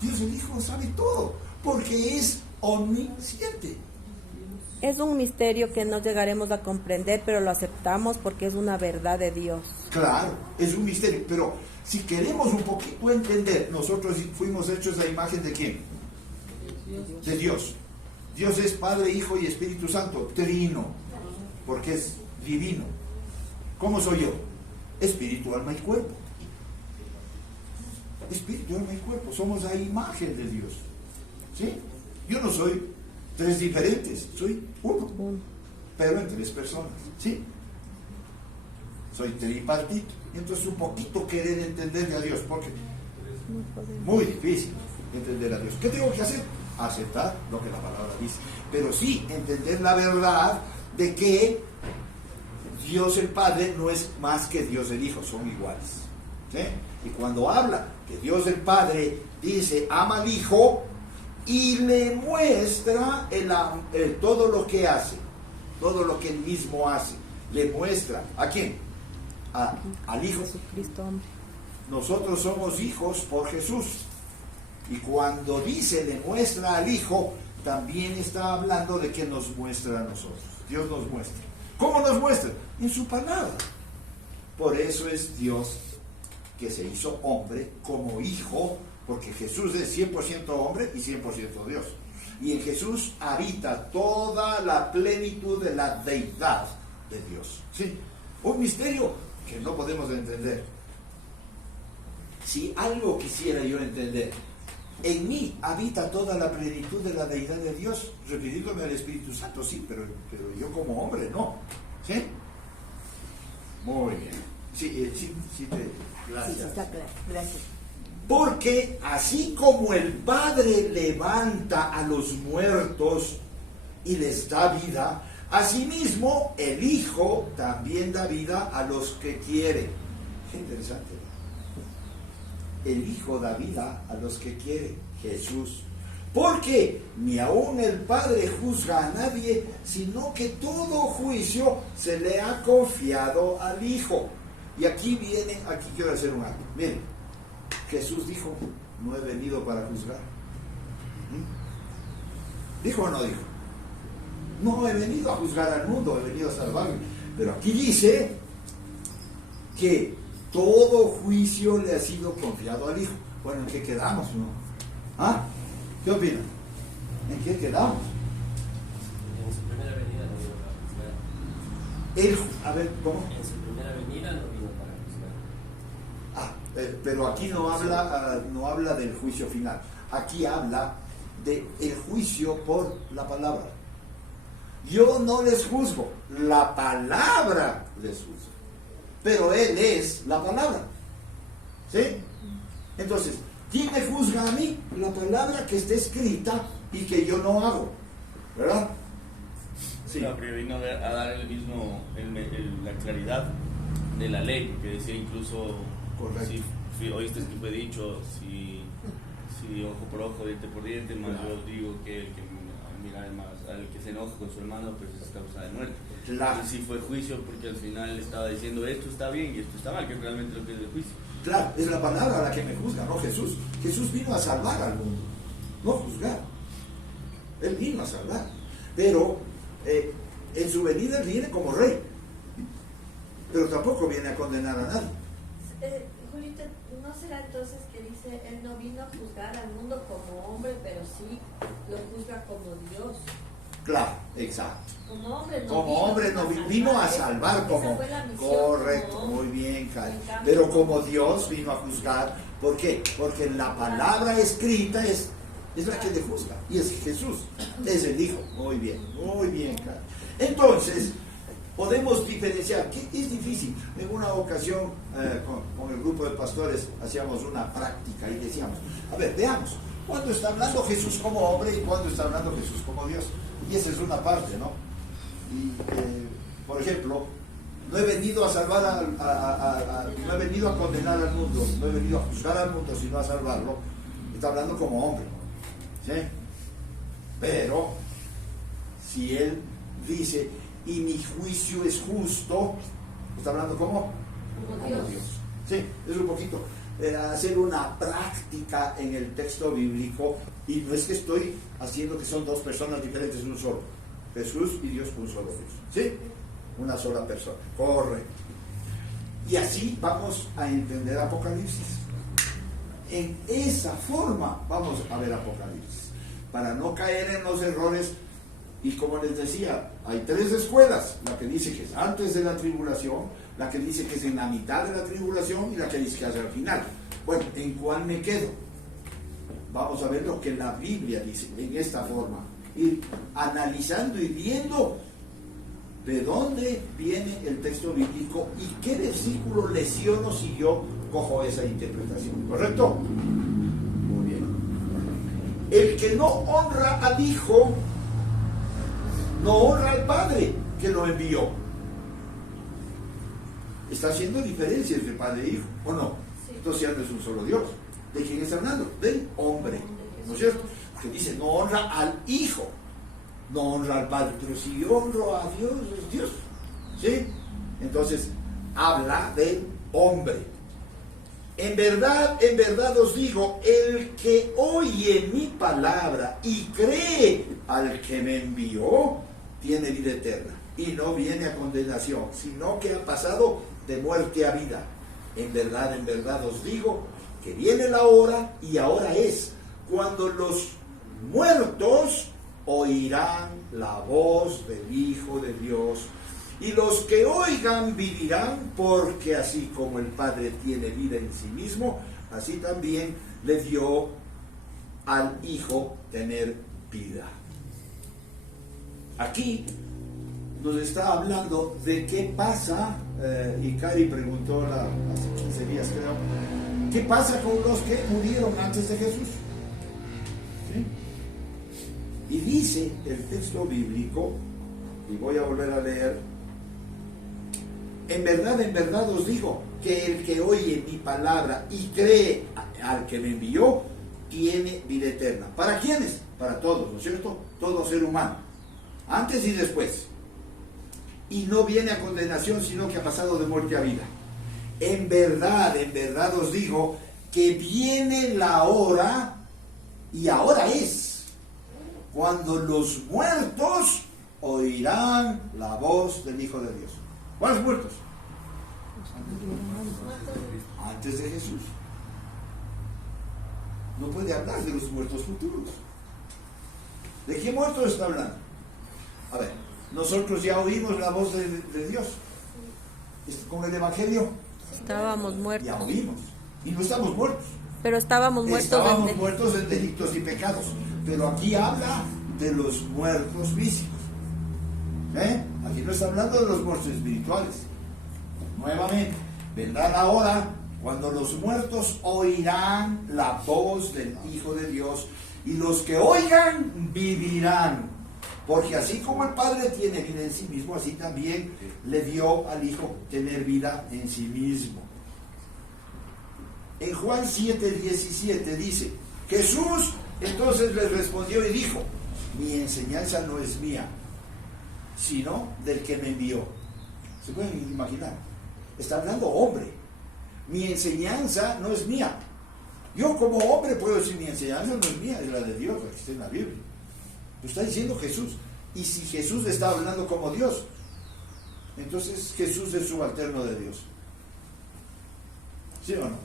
Dios el Hijo sabe todo, porque es omnisciente. Es un misterio que no llegaremos a comprender, pero lo aceptamos porque es una verdad de Dios. Claro, es un misterio, pero si queremos un poquito entender, nosotros fuimos hechos a imagen de ¿quién? De Dios. Dios es Padre, Hijo y Espíritu Santo, trino, porque es divino. ¿Cómo soy yo? Espíritu, alma y cuerpo. Espíritu, alma y cuerpo, somos a imagen de Dios. ¿Sí? Yo no soy tres diferentes, soy uno, pero en tres personas. ¿Sí? Soy tripartito. Entonces un poquito querer entenderle a Dios, porque muy difícil entender a Dios. ¿Qué tengo que hacer? Aceptar lo que la palabra dice, pero sí entender la verdad de que Dios el Padre no es más que Dios el Hijo, son iguales. ¿Sí? Y cuando habla que Dios el Padre dice ama al Hijo y le muestra todo lo que hace, todo lo que Él mismo hace, le muestra ¿a quién? Al Hijo. Jesucristo hombre. Nosotros somos hijos por Jesús. Y cuando dice le muestra al Hijo, también está hablando de que nos muestra a nosotros. Dios nos muestra. ¿Cómo nos muestra? En su palabra. Por eso es Dios que se hizo hombre como hijo, porque Jesús es 100% hombre y 100% Dios. Y en Jesús habita toda la plenitud de la deidad de Dios. ¿Sí? Un misterio que no podemos entender. Si algo quisiera yo entender, en mí habita toda la plenitud de la deidad de Dios, refiriéndome al Espíritu Santo, sí, pero yo como hombre no. ¿Sí? Muy bien. Gracias. Sí, está claro. Gracias. Porque así como el Padre levanta a los muertos y les da vida, asimismo el Hijo también da vida a los que quiere. Qué interesante. El Hijo da vida a los que quiere, Jesús. Porque ni aun el Padre juzga a nadie, sino que todo juicio se le ha confiado al Hijo. Y aquí quiero hacer un acto. Miren, Jesús dijo, no he venido para juzgar. ¿Dijo o no dijo? No he venido a juzgar al mundo, he venido a salvarlo. Pero aquí dice que todo juicio le ha sido confiado al Hijo. Bueno, ¿en qué quedamos, no? ¿Ah? ¿Qué opinan? ¿En qué quedamos? En su primera venida no vino para juzgar. A ver, ¿cómo? En su primera venida no vino para juzgar. Pero aquí no habla del juicio final. Aquí habla del juicio por la palabra. Yo no les juzgo, la palabra les juzga. Pero Él es la palabra. ¿Sí? Entonces, ¿quién me juzga a mí? La palabra que está escrita y que yo no hago. ¿Verdad? Sí. No, pero vino a dar la claridad de la ley, que decía incluso, correcto, si oíste que fue dicho, si ojo por ojo, diente por diente, más claro, yo digo que el que mira más, al que se enoja con su hermano, pues es causa de muerte. Claro. Y sí fue juicio, porque al final estaba diciendo esto está bien y esto está mal, que es realmente lo que es el juicio. Claro, es la palabra la que me juzga, no Jesús. Jesús vino a salvar al mundo, no juzgar. Él vino a salvar. Pero en su venida viene como rey. Pero tampoco viene a condenar a nadie. Julita, ¿no será entonces que dice, Él no vino a juzgar al mundo como hombre, pero sí lo juzga como Dios? Claro, exacto. Como hombre no vino a salvar como... Correcto, muy bien, Cari. Pero como Dios vino a juzgar, ¿por qué? Porque la palabra escrita es la que le juzga, y es Jesús, es el Hijo. Muy bien, Cari. Entonces, podemos diferenciar, que es difícil. En una ocasión, con el grupo de pastores, hacíamos una práctica y decíamos, a ver, veamos, ¿cuándo está hablando Jesús como hombre y cuándo está hablando Jesús como Dios? Y esa es una parte, ¿no? Y, por ejemplo, no he venido a salvar no he venido a condenar al mundo, no he venido a juzgar al mundo, sino a salvarlo. Está hablando como hombre, ¿sí? Pero, si él dice, y mi juicio es justo, está hablando como Dios. Sí, es un poquito hacer una práctica en el texto bíblico, y no es que estoy haciendo que son dos personas diferentes, un solo. Jesús y Dios, un solo Dios. ¿Sí? Una sola persona. Correcto. Y así vamos a entender Apocalipsis. En esa forma vamos a ver Apocalipsis. Para no caer en los errores. Y como les decía, hay tres escuelas. La que dice que es antes de la tribulación, la que dice que es en la mitad de la tribulación y la que dice que es al final. Bueno, ¿en cuál me quedo? Vamos a ver lo que la Biblia dice en esta forma. Ir analizando y viendo de dónde viene el texto bíblico y qué versículo lesiono si yo cojo esa interpretación. ¿Correcto? Muy bien. El que no honra al Hijo, no honra al Padre que lo envió. Está haciendo diferencia entre Padre e Hijo, ¿o no? Sí. Entonces ya no es un solo Dios. ¿De quién está hablando? Del hombre, ¿no es cierto? Que dice, no honra al Hijo, no honra al Padre. Pero si yo honro a Dios, es Dios, ¿sí? Entonces habla del hombre. En verdad os digo, el que oye mi palabra y cree al que me envió, tiene vida eterna y no viene a condenación, sino que ha pasado de muerte a vida. En verdad os digo que viene la hora, y ahora es, cuando los muertos oirán la voz del Hijo de Dios, y los que oigan vivirán, porque así como el Padre tiene vida en sí mismo, así también le dio al Hijo tener vida. Aquí nos está hablando de qué pasa, y Cari preguntó hace 15 días creo, ¿qué pasa con los que murieron antes de Jesús? ¿Sí? Y dice el texto bíblico, y voy a volver a leer, en verdad os digo, que el que oye mi palabra y cree al que me envió, tiene vida eterna. ¿Para quiénes? Para todos, ¿no es cierto? Todo ser humano, antes y después. Y no viene a condenación, sino que ha pasado de muerte a vida. En verdad os digo, que viene la hora, y ahora es, cuando los muertos oirán la voz del Hijo de Dios. ¿Cuáles muertos? Antes de Jesús. No puede hablar de los muertos futuros. ¿De qué muertos está hablando? A ver, nosotros ya oímos la voz de Dios. Con el Evangelio Estábamos muertos. ya oímos. Y no estamos muertos. Pero estábamos muertos. Estábamos muertos en delitos y pecados. Pero aquí habla de los muertos físicos. Aquí no está hablando de los muertos espirituales. Nuevamente, vendrá la hora cuando los muertos oirán la voz del Hijo de Dios, y los que oigan vivirán, porque así como el Padre tiene vida en sí mismo, así también le dio al Hijo tener vida en sí mismo. En Juan 7:17 dice, Jesús entonces les respondió y dijo, mi enseñanza no es mía, sino del que me envió. ¿Se pueden imaginar? Está hablando hombre. Mi enseñanza no es mía. Yo como hombre puedo decir, mi enseñanza no es mía, es la de Dios, la que está en la Biblia. Lo está diciendo Jesús. Y si Jesús está hablando como Dios, entonces Jesús es subalterno de Dios. ¿Sí o no?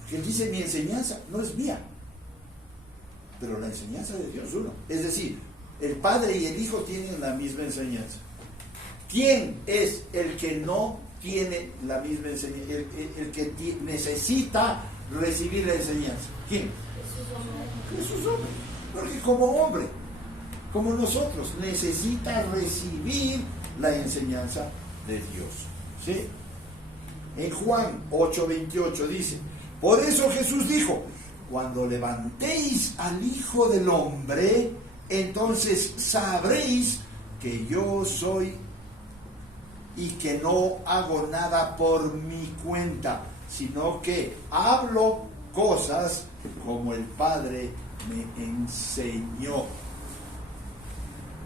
Porque él dice, mi enseñanza no es mía, pero la enseñanza de Dios es uno. Es decir, el Padre y el Hijo tienen la misma enseñanza. ¿Quién es el que no tiene la misma enseñanza? El que necesita recibir la enseñanza. ¿Quién? Jesús hombre. Porque como hombre, como nosotros, necesita recibir la enseñanza de Dios. ¿Sí? En Juan 8:28 dice, por eso Jesús dijo, cuando levantéis al Hijo del Hombre, entonces sabréis que yo soy y que no hago nada por mi cuenta, sino que hablo cosas como el Padre me enseñó.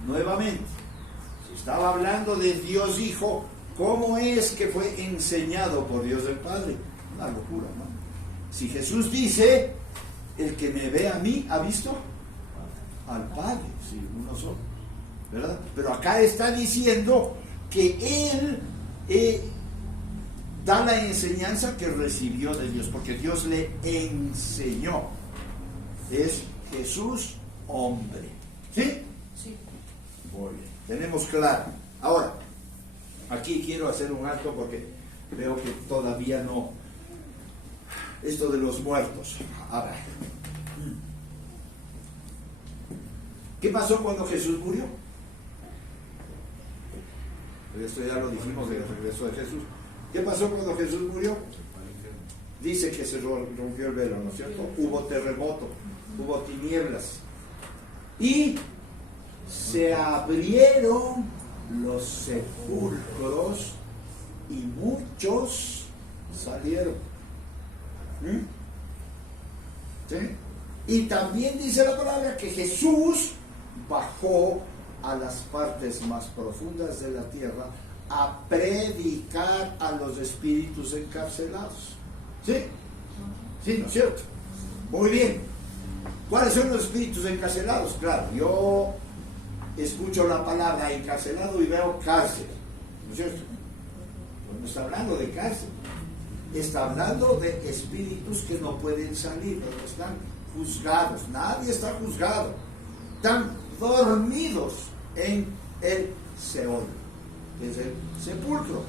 Nuevamente, se estaba hablando de Dios Hijo. ¿Cómo es que fue enseñado por Dios el Padre? Una locura, ¿no? Si Jesús dice, el que me ve a mí, ¿ha visto? Al Padre, sí, uno solo, ¿verdad? Pero acá está diciendo que Él da la enseñanza que recibió de Dios, porque Dios le enseñó. Es Jesús hombre. ¿Sí? Sí. Muy bien, tenemos claro. Ahora, aquí quiero hacer un alto porque veo que todavía no. Esto de los muertos. A ver. ¿Qué pasó cuando Jesús murió? Esto ya lo dijimos del regreso de Jesús. ¿Qué pasó cuando Jesús murió? Dice que se rompió el velo, ¿no es cierto? Hubo terremoto, hubo tinieblas. Y se abrieron los sepulcros y muchos salieron. ¿Sí? Y también dice la palabra que Jesús bajó a las partes más profundas de la tierra a predicar a los espíritus encarcelados. ¿Sí? ¿Sí, no es cierto? Muy bien. ¿Cuáles son los espíritus encarcelados? Claro, yo escucho la palabra encarcelado y veo cárcel, ¿no es cierto? Pues no está hablando de cárcel, está hablando de espíritus que no pueden salir, pero están juzgados. Nadie está juzgado, están dormidos en el Seol, que es el sepulcro.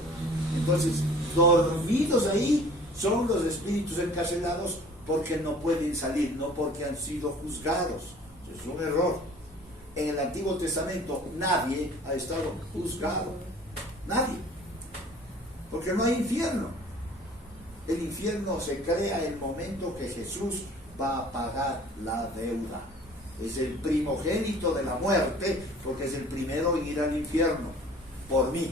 Entonces, dormidos ahí son los espíritus encarcelados porque no pueden salir, no porque han sido juzgados. Es un error. En el Antiguo Testamento nadie ha estado juzgado. Nadie. Porque no hay infierno. El infierno se crea en el momento que Jesús va a pagar la deuda. Es el primogénito de la muerte, porque es el primero en ir al infierno, por mí.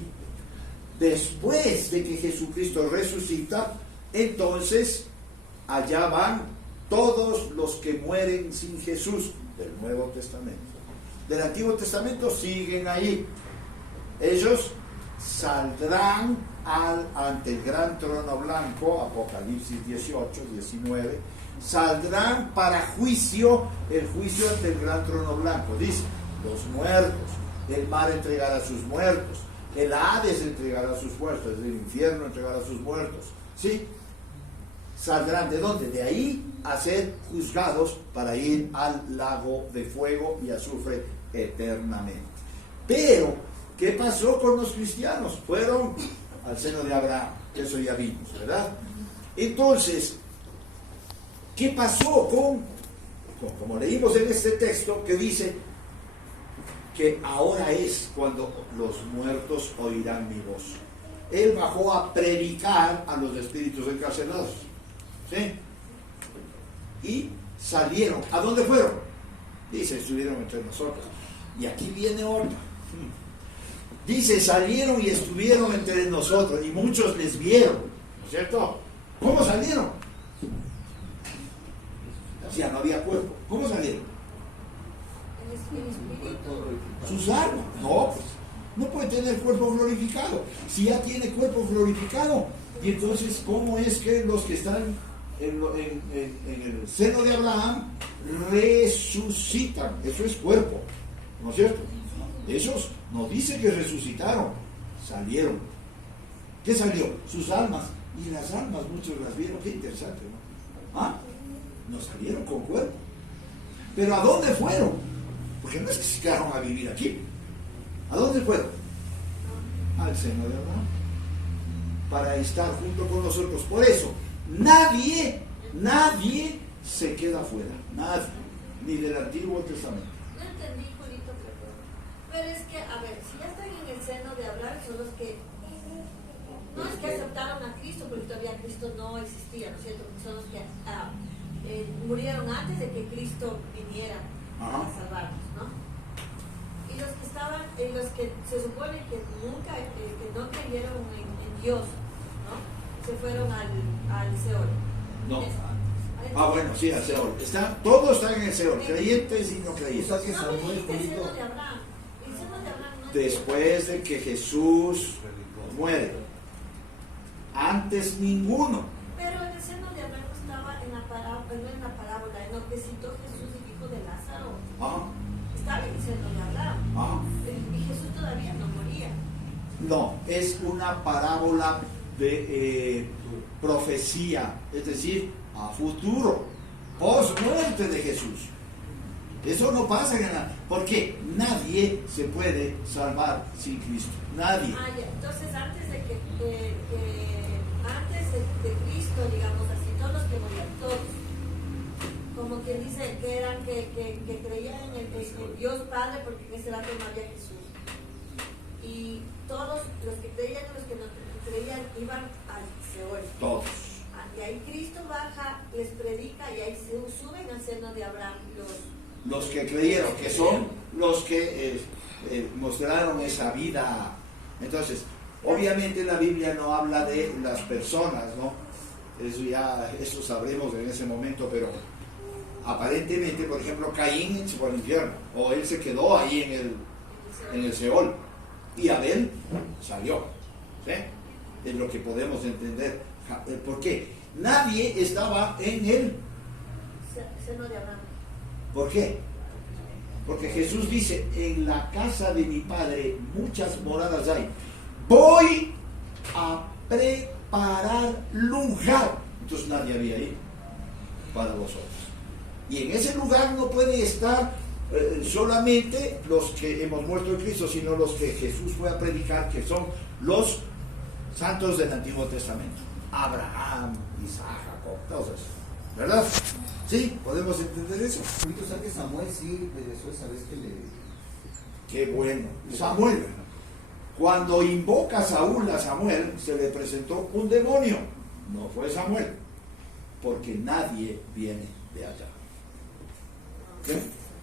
Después de que Jesucristo resucita, entonces allá van todos los que mueren sin Jesús del Nuevo Testamento. Del Antiguo Testamento siguen ahí. Ellos saldrán ante el gran trono blanco, Apocalipsis 18, 19, saldrán para juicio, el juicio ante el gran trono blanco. Dice, los muertos, el mar entregará a sus muertos, el Hades entregará a sus muertos, el infierno entregará a sus muertos. ¿Sí? Saldrán ¿de dónde? De ahí a ser juzgados para ir al lago de fuego y azufre eternamente. Pero, ¿qué pasó con los cristianos? Fueron al seno de Abraham, eso ya vimos, ¿verdad? Entonces, ¿qué pasó como leímos en este texto que dice que ahora es cuando los muertos oirán mi voz? Él bajó a predicar a los espíritus encarcelados, ¿sí? Y salieron. ¿A dónde fueron? Dice, estuvieron entre nosotros. Y aquí viene otra. Dice, salieron y estuvieron entre nosotros, y muchos les vieron, ¿no es cierto? ¿Cómo salieron? O sea, no había cuerpo. ¿Cómo salieron? El espíritu. Sus almas. No, pues, no puede tener cuerpo glorificado. Si ya tiene cuerpo glorificado, y entonces, ¿cómo es que los que están en el seno de Abraham resucitan? Eso es cuerpo, ¿no es cierto? Esos no dice que resucitaron, salieron. ¿Qué salió? Sus almas. Y las almas muchos las vieron. Qué interesante, ¿no? ¿Ah? No salieron con cuerpo. Pero ¿a dónde fueron? Porque no es que se quedaron a vivir aquí. ¿A dónde fueron? Al seno de Abraham, para estar junto con nosotros. Por eso, nadie se queda fuera. Nadie. Ni del Antiguo Testamento. No entendí, Julito, pero es que, a ver, si ya están en el seno de Abraham, son los que no es que aceptaron a Cristo, porque todavía Cristo no existía, ¿no es cierto? Son los que murieron antes de que Cristo viniera a salvarnos, ¿no? Y los que estaban, los que se supone que nunca, que no creyeron en Dios, ¿no? Se fueron al Seol. No. Bueno, sí, al Seol. Todos están en el Seol, creyentes y no creyentes. No, me dijiste el seno de Abraham. El seno de Abraham no. Después de que Jesús muere. Antes ninguno. Pero en el seno de Abraham estaba en la parábola, en lo que citó Jesús, el hijo de Lázaro. Estaba en el seno de Abraham. Y Jesús todavía no moría. No, es una parábola de profecía, es decir, a futuro, post muerte de Jesús. Eso no pasa en nada, porque nadie se puede salvar sin Cristo. Nadie. Ya. Entonces, antes de Cristo, digamos así, todos los que morían, todos, como quien dice que eran que creían en el Dios Padre, porque en ese rato no había Jesús. Y todos los que creían y los que no creían iban al Seol. Todos. Y ahí Cristo baja, les predica y ahí suben al seno de Abraham los que creyeron, que son los que mostraron esa vida. Entonces, obviamente la Biblia no habla de las personas, ¿no? Eso sabremos en ese momento, pero aparentemente, por ejemplo, Caín se fue al infierno, o él se quedó ahí en el Seol, y Abel salió, ¿sí? Es lo que podemos entender. ¿Por qué? Nadie estaba en el seno de Abraham. ¿Por qué? Porque Jesús dice, en la casa de mi Padre muchas moradas hay. Voy a preparar lugar. Entonces nadie había ahí para vosotros. Y en ese lugar no puede estar solamente los que hemos muerto en Cristo, sino los que Jesús fue a predicar, que son los santos del Antiguo Testamento. Abraham, Isaac, Jacob, todos esos. ¿verdad? Sí, podemos entender eso. Ahorita sabe que Samuel sí regresó esa vez que le... Qué bueno. Samuel, cuando invoca a Saúl a Samuel, se le presentó un demonio. No fue Samuel, porque nadie viene de allá. ¿Sí?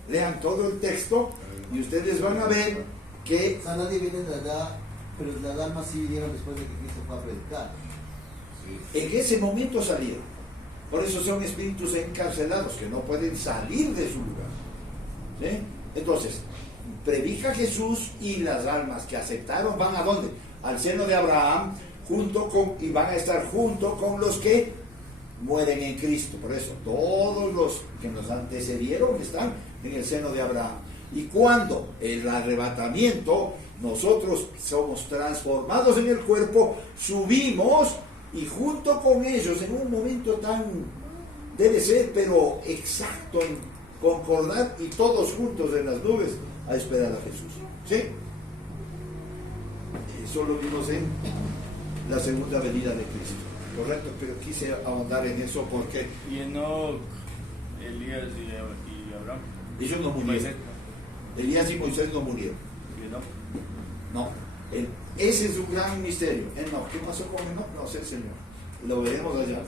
Lean todo el texto y ustedes van a ver que O sea, nadie viene de allá, pero las almas sí vinieron después de que Cristo fue a predicar. en ese momento salieron. Por eso son espíritus encarcelados que no pueden salir de su lugar. ¿Sí? Entonces, predica Jesús y las almas que aceptaron van a dónde? Al seno de Abraham, y van a estar junto con los que mueren en Cristo. Por eso, todos los que nos antecedieron están en el seno de Abraham. Y cuando el arrebatamiento, nosotros somos transformados en el cuerpo, subimos y junto con ellos, en un momento tan, debe ser, pero exacto, en concordar, y todos juntos en las nubes a esperar a Jesús. ¿Sí? Eso lo vimos en la segunda venida de Cristo. Correcto, pero quise ahondar en eso porque Y Enoc, Elías y Abraham. ellos no murieron. Elías y Moisés no murieron. Y Enoc. No. Ese es un gran misterio. Enoc, ¿qué pasó con Enoc? No sé, Señor. Lo veremos allá.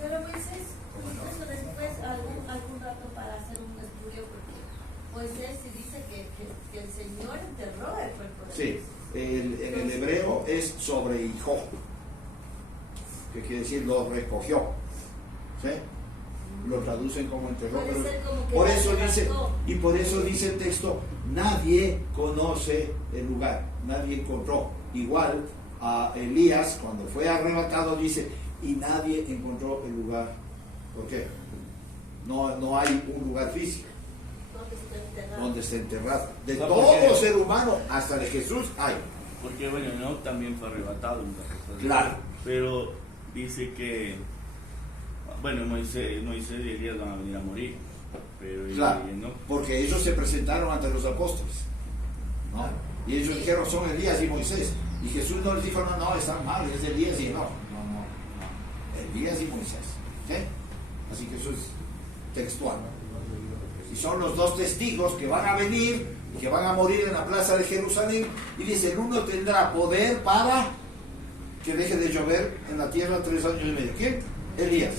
Pero Moisés, eso después algún rato para hacer un estudio, porque Moisés sí dice que el Señor enterró el cuerpo de Sí, en el hebreo es sobrehijó, que quiere decir lo recogió. ¿Sí? Lo traducen como enterró. Puede Pero ser como que por la eso dice, levantó. y por eso dice el texto, nadie conoce el lugar, nadie encontró. Igual a Elías, cuando fue arrebatado, dice, y nadie encontró el lugar. ¿Por qué? No hay un lugar físico donde esté enterrado. De No, todo porque- ser humano, hasta de Jesús, hay. Porque bueno, Enoc también fue arrebatado. Claro. Pero dice que, bueno, Moisés y Elías van a venir a morir. Pero Claro, Enoc, porque ellos se presentaron ante los apóstoles, ¿no? Y ellos dijeron, son Elías y Moisés. Y Jesús no les dijo, no, están mal, es Elías y no. Elías y Moisés. ¿Sí? Así que eso es textual. Y son los dos testigos que van a venir y que van a morir en la plaza de Jerusalén. Y dice, el uno tendrá poder para que deje de llover en la tierra 3 años y medio. ¿Quién? Elías.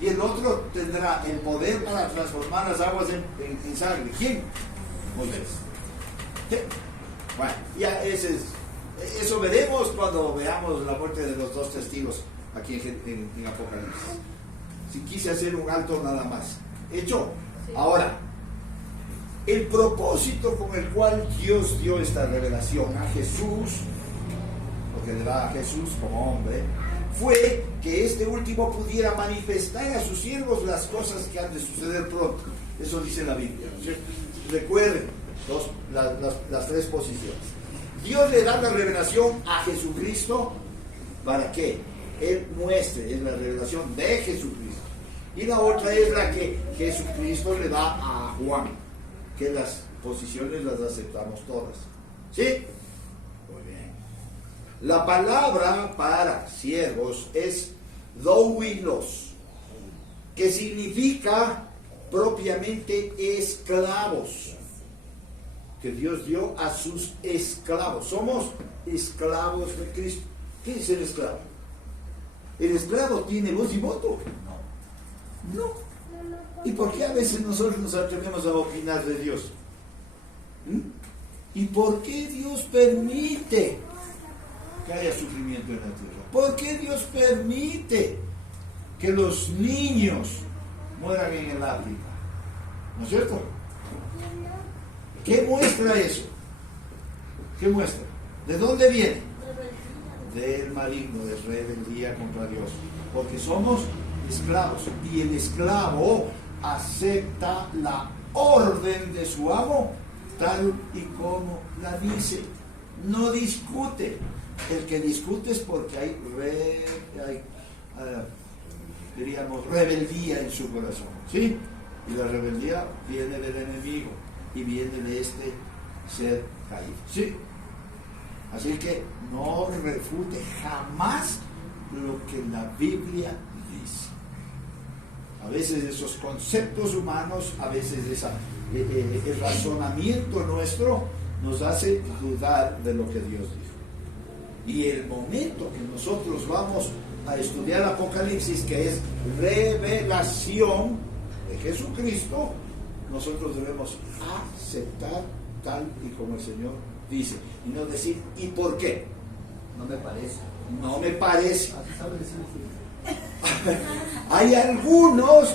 Y el otro tendrá el poder para transformar las aguas en sangre. ¿Quién? Moisés. ¿Sí? Bueno, ya eso veremos cuando veamos la muerte de los dos testigos aquí en Apocalipsis. Si quise hacer un alto nada más. Hecho. Sí. Ahora, el propósito con el cual Dios dio esta revelación a Jesús, porque le da a Jesús como hombre, fue que este último pudiera manifestar a sus siervos las cosas que han de suceder pronto. Eso dice la Biblia, ¿no es cierto? Recuerden las tres posiciones. Dios le da la revelación a Jesucristo para que Él muestre, es la revelación de Jesucristo. Y la otra es la que Jesucristo le da a Juan, que las posiciones las aceptamos todas. ¿Sí? Muy bien. La palabra para siervos es doulos, que significa propiamente esclavos, que Dios dio a sus esclavos. Somos esclavos de Cristo. ¿Qué es el esclavo? ¿El esclavo tiene voz y voto? No. ¿Y por qué a veces nosotros nos atrevemos a opinar de Dios? ¿Y por qué Dios permite que haya sufrimiento en la tierra? ¿Por qué Dios permite que los niños mueran en el África? ¿No es cierto? ¿Qué muestra eso? ¿Qué muestra? ¿De dónde viene? Del maligno, de rebeldía contra Dios. Porque somos esclavos. Y el esclavo acepta la orden de su amo tal y como la dice. No discute. El que discute es porque hay diríamos, rebeldía en su corazón. ¿Sí? Y la rebeldía viene del enemigo y viene de este ser caído. ¿Sí? Así que no refute jamás lo que la Biblia dice. A veces esos conceptos humanos, a veces el razonamiento nuestro nos hace dudar de lo que Dios dijo. Y el momento que nosotros vamos a estudiar Apocalipsis, que es revelación de Jesucristo, nosotros debemos aceptar tal y como el Señor dice, y no decir, ¿y por qué? No me parece. No me parece. Así sabe decir. Hay algunas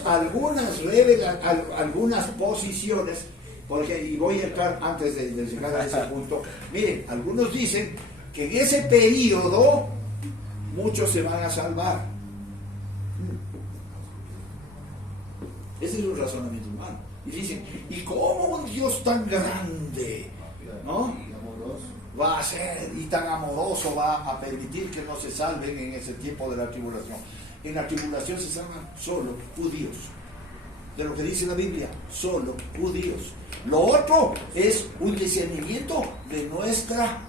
posiciones, porque, y voy a entrar antes de llegar a ese punto. Miren, algunos dicen que en ese periodo muchos se van a salvar. Ese es un razonamiento humano. Y dicen, ¿y cómo un Dios tan grande, ¿no?, va a ser y tan amoroso va a permitir que no se salven en ese tiempo de la tribulación? En la tribulación se salvan solo judíos. De lo que dice la Biblia, solo judíos. Lo otro es un discernimiento de nuestra,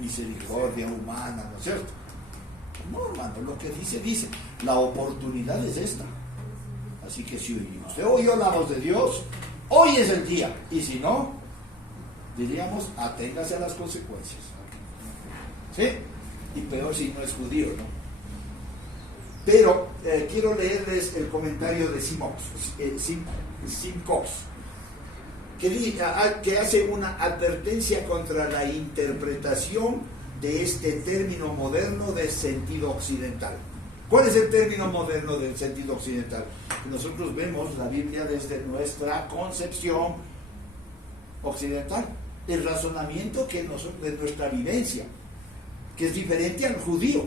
misericordia humana, ¿no es cierto? No, hermano, lo que dice, la oportunidad es esta. Así que si usted oyó la voz de Dios, hoy es el día. Y si no, diríamos, aténgase a las consecuencias. ¿Sí? Y peor si no es judío, ¿no? Pero quiero leerles el comentario de Simcox, que hace una advertencia contra la interpretación de este término moderno de sentido occidental. ¿Cuál es el término moderno del sentido occidental? Nosotros vemos la Biblia desde nuestra concepción occidental, el razonamiento que de nuestra vivencia, que es diferente al judío.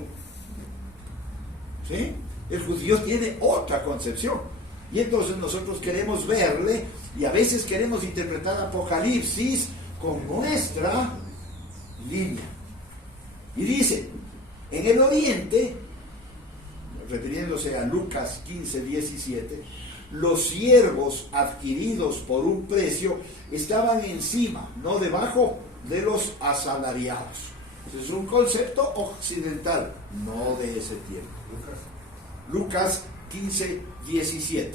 ¿Sí? El judío tiene otra concepción. Y entonces nosotros queremos verle, y a veces queremos interpretar Apocalipsis con nuestra línea. Y dice, en el oriente, refiriéndose a Lucas 15:17, los siervos adquiridos por un precio estaban encima, no debajo de los asalariados. Es un concepto occidental, no de ese tiempo. Lucas 15:17.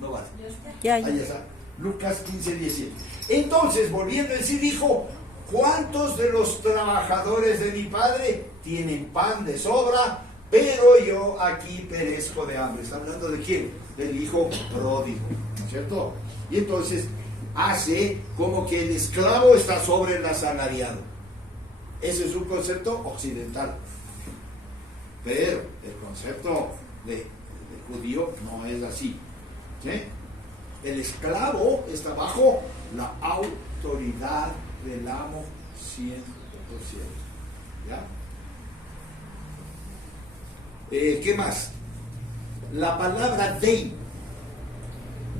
No vale. Ahí está. Lucas 15:17. Entonces, volviendo en sí, dijo, ¿cuántos de los trabajadores de mi padre tienen pan de sobra, pero yo aquí perezco de hambre? ¿Está hablando de quién? Del hijo pródigo, ¿no es cierto? Y entonces hace como que el esclavo está sobre el asalariado. Ese es un concepto occidental. Pero el concepto de judío no es así. ¿Sí? El esclavo está bajo la autoridad del amo 100%. ¿Ya? ¿Qué más? La palabra dei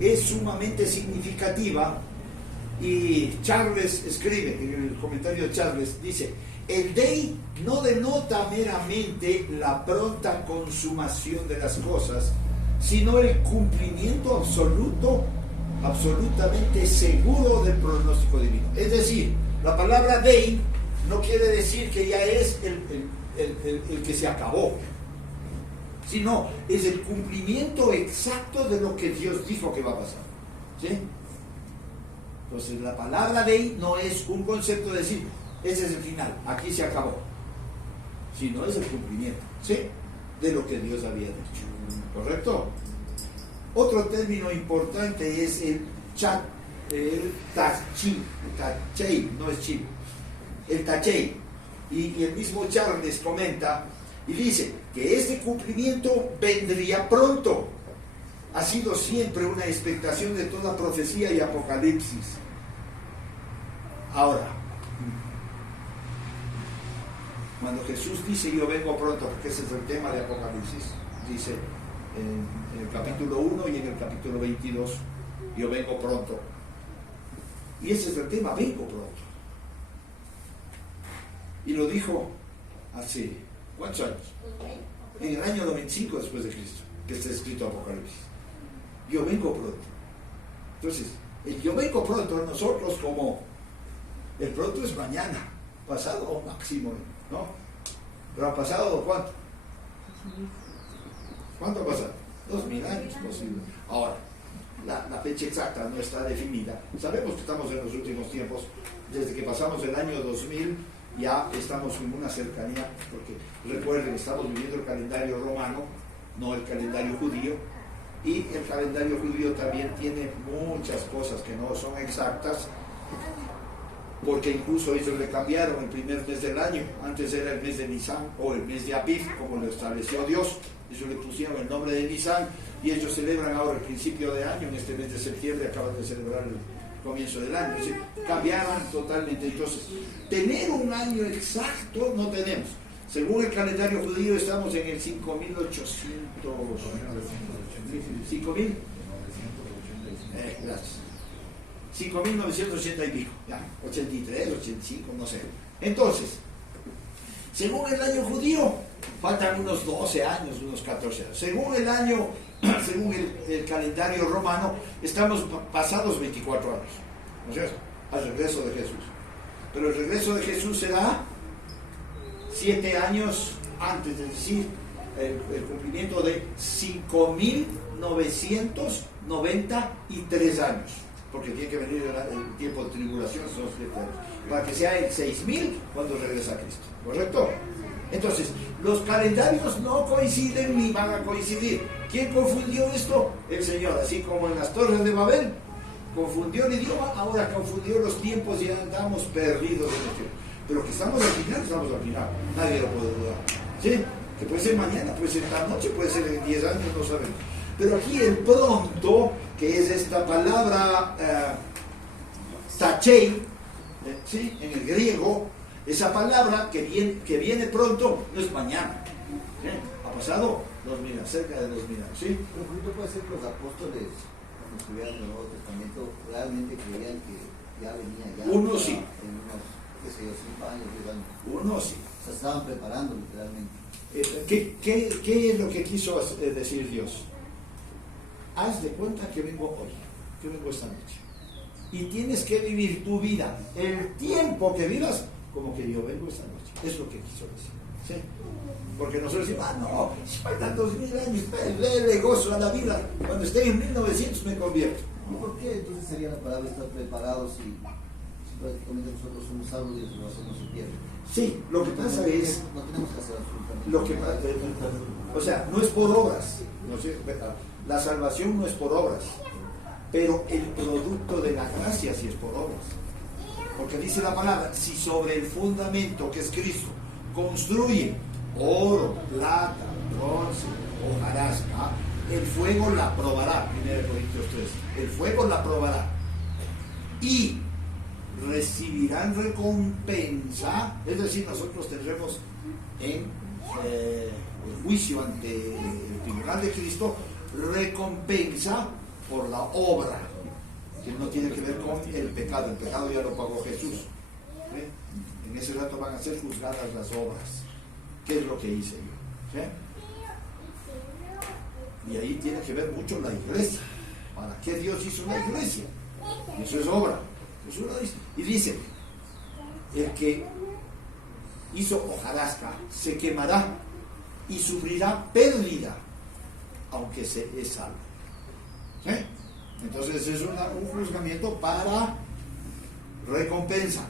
es sumamente significativa, y Charles escribe, en el comentario de Charles, dice, el dei no denota meramente la pronta consumación de las cosas, sino el cumplimiento absolutamente seguro del pronóstico divino. Es decir, la palabra dei no quiere decir que ya es el que se acabó, sino es el cumplimiento exacto de lo que Dios dijo que va a pasar. ¿Sí? Entonces la palabra dei no es un concepto de decir, ese es el final, aquí se acabó, sino es el cumplimiento, ¿sí?, de lo que Dios había dicho. ¿Correcto? Otro término importante es el tachei, no es chi, el tachei. Y el mismo Charles comenta y dice que este cumplimiento vendría pronto. Ha sido siempre una expectación de toda profecía y apocalipsis. Ahora, cuando Jesús dice yo vengo pronto, porque ese es el tema de Apocalipsis, dice en el capítulo 1 y en el capítulo 22, yo vengo pronto. Y ese es el tema, vengo pronto. Y lo dijo hace, ¿cuántos años? En el año 95 después de Cristo, que está escrito Apocalipsis. Yo vengo pronto. Entonces, el yo vengo pronto, nosotros como el pronto es mañana, pasado o máximo, ¿no? Pero ha pasado ¿cuánto? ¿Cuánto ha pasado? 2000 años posible. Ahora, la fecha exacta no está definida. Sabemos que estamos en los últimos tiempos, desde que pasamos el año 2000 ya estamos en una cercanía, porque recuerden, estamos viviendo el calendario romano, no el calendario judío, y el calendario judío también tiene muchas cosas que no son exactas, porque incluso ellos le cambiaron el primer mes del año. Antes era el mes de Nisan o el mes de Aviv, como lo estableció Dios. Ellos le pusieron el nombre de Nisan y ellos celebran ahora el principio de año. En este mes de septiembre acaban de celebrar el comienzo del año. ¿Sí? Cambiaron totalmente. Entonces, tener un año exacto no tenemos. Según el calendario judío estamos en el 5800. 5000. Gracias. 5.980 y pico, ya, 83, 85, no sé. Entonces, según el año judío, faltan unos 12 años, unos 14 años. Según el año, según el calendario romano, estamos pasados 24 años, ¿no es cierto? Al regreso de Jesús. Pero el regreso de Jesús será 7 años antes, es decir, el cumplimiento de 5.993 años. Porque tiene que venir el tiempo de tribulación, son 7 años, para que sea el 6000 cuando regresa Cristo, ¿correcto? Entonces, los calendarios no coinciden ni van a coincidir. ¿Quién confundió esto? El Señor, así como en las torres de Babel, confundió el idioma, ahora confundió los tiempos y andamos perdidos en el tiempo. Pero que estamos al final, nadie lo puede dudar, ¿sí? Que puede ser mañana, puede ser esta noche, puede ser en 10 años, no sabemos. Pero aquí el pronto, que es esta palabra tachei, ¿sí? En el griego, esa palabra que viene pronto no es mañana. ¿Sí? Ha pasado 2000 años, cerca de 2000 años. ¿Sí? Pero puede ser que los apóstoles, cuando escribieron el Nuevo Testamento, realmente creían que ya venía ya. Uno sí. En unos, qué sé yo, 5 años, 10 años. Uno sí. O sea, estaban preparando literalmente. ¿Qué es lo que quiso decir Dios? Haz de cuenta que vengo hoy, que vengo esta noche. Y tienes que vivir tu vida, el tiempo que vivas, como que yo vengo esta noche. Es lo que quiso decir. ¿Sí? Porque nosotros decimos, no, faltan 2000 años, le gozo a la vida. Cuando esté en 1900 me convierto. ¿Y por qué entonces sería la palabra estar preparados si prácticamente nosotros somos salvos y eso no se pierde? Sí, lo que pasa es... No tenemos que hacer absolutamente Lo que, o sea, no es por obras, ¿no sé? La salvación no es por obras, pero el producto de la gracia sí es por obras. Porque dice la palabra, si sobre el fundamento que es Cristo construye oro, plata, bronce, hojarasca, el fuego la probará. 1 Corintios 3. El fuego la probará. Y recibirán recompensa, es decir, nosotros tendremos en el juicio ante el tribunal de Cristo recompensa por la obra, que no tiene que ver con el pecado ya lo pagó Jesús. ¿Sí? En ese rato van a ser juzgadas las obras. ¿Qué es lo que hice yo? ¿Sí? Y ahí tiene que ver mucho la iglesia. ¿Para qué Dios hizo una iglesia? Eso es obra. Y dice, el que hizo hojarasca se quemará y sufrirá pérdida, aunque se es salvo. ¿Sí? Entonces es un juzgamiento para recompensa.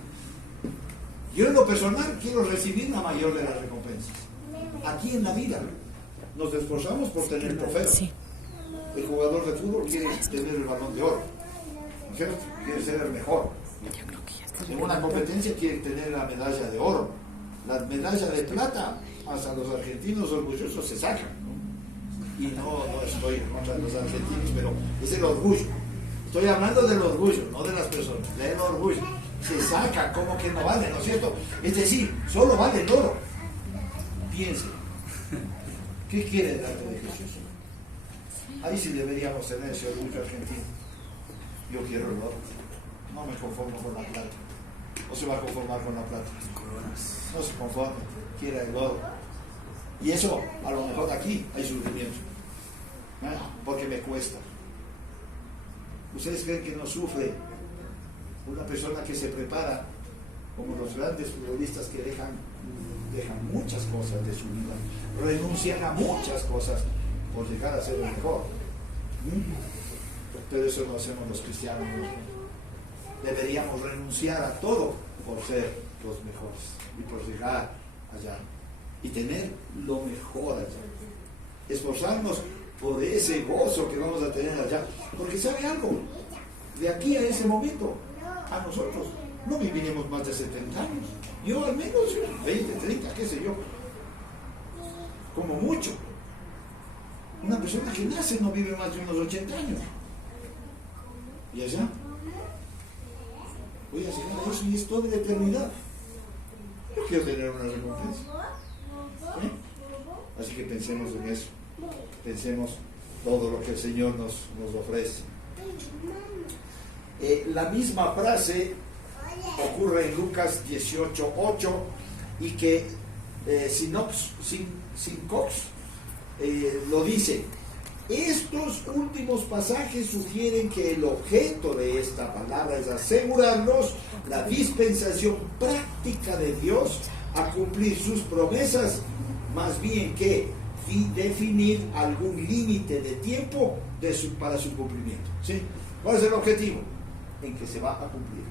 Yo en lo personal quiero recibir la mayor de las recompensas. Aquí en la vida nos esforzamos por tener trofeos. Sí. El jugador de fútbol quiere tener el balón de oro, ¿no es cierto? Quiere ser el mejor. En una competencia quiere tener la medalla de oro. La medalla de plata, hasta los argentinos orgullosos se sacan, ¿no? Y no estoy en contra de los argentinos, pero es el orgullo. Estoy hablando del orgullo, no de las personas, del orgullo. Se saca como que no vale, ¿no es cierto? Es decir, solo vale el oro. Piense, ¿qué quiere el arte de Jesús? Ahí sí deberíamos tener ese orgullo argentino. Yo quiero el oro, no me conformo con la plata. No se va a conformar con la plata. No se conforma, quiere el oro. Y eso, a lo mejor aquí hay sufrimiento, porque me cuesta. ¿Ustedes creen que no sufre una persona que se prepara, como los grandes futbolistas que dejan muchas cosas de su vida, renuncian a muchas cosas, por llegar a ser el mejor. Pero eso lo hacemos los cristianos. Deberíamos renunciar a todo por ser los mejores y por llegar allá y tener lo mejor allá. Esforzarnos por ese gozo que vamos a tener allá, porque sabe algo, de aquí a ese momento, a nosotros no viviremos más de 70 años, yo al menos 20, 30, qué sé yo, como mucho. Una persona que nace no vive más de unos 80 años, y allá voy a llegar a eso y es toda la eternidad. Yo quiero tener una recompensa. Así que pensemos en eso. Pensemos todo lo que el Señor nos ofrece. La misma frase ocurre en Lucas 18:8 y que Sincox lo dice. Estos últimos pasajes sugieren que el objeto de esta palabra es asegurarnos la dispensación práctica de Dios a cumplir sus promesas, más bien que definir algún límite de tiempo para su cumplimiento. ¿Sí? ¿Cuál es el objetivo? En que se va a cumplir.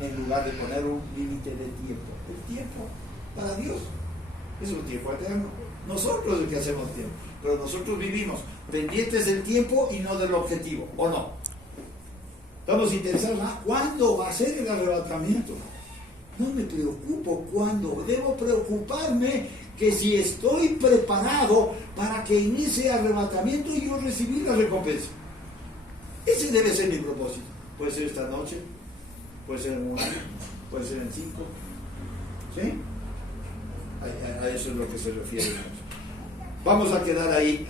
En lugar de poner un límite de tiempo. El tiempo para Dios es un tiempo eterno. Nosotros el que hacemos tiempo. Pero nosotros vivimos pendientes del tiempo y no del objetivo, ¿o no? Estamos interesados, ¿cuándo va a ser el arrebatamiento? No me preocupo cuándo, debo preocuparme que si estoy preparado para que en ese arrebatamiento yo recibir la recompensa. Ese debe ser mi propósito. Puede ser esta noche, puede ser en un año, puede ser en 5. ¿Sí? A eso es lo que se refiere. Vamos a quedar ahí.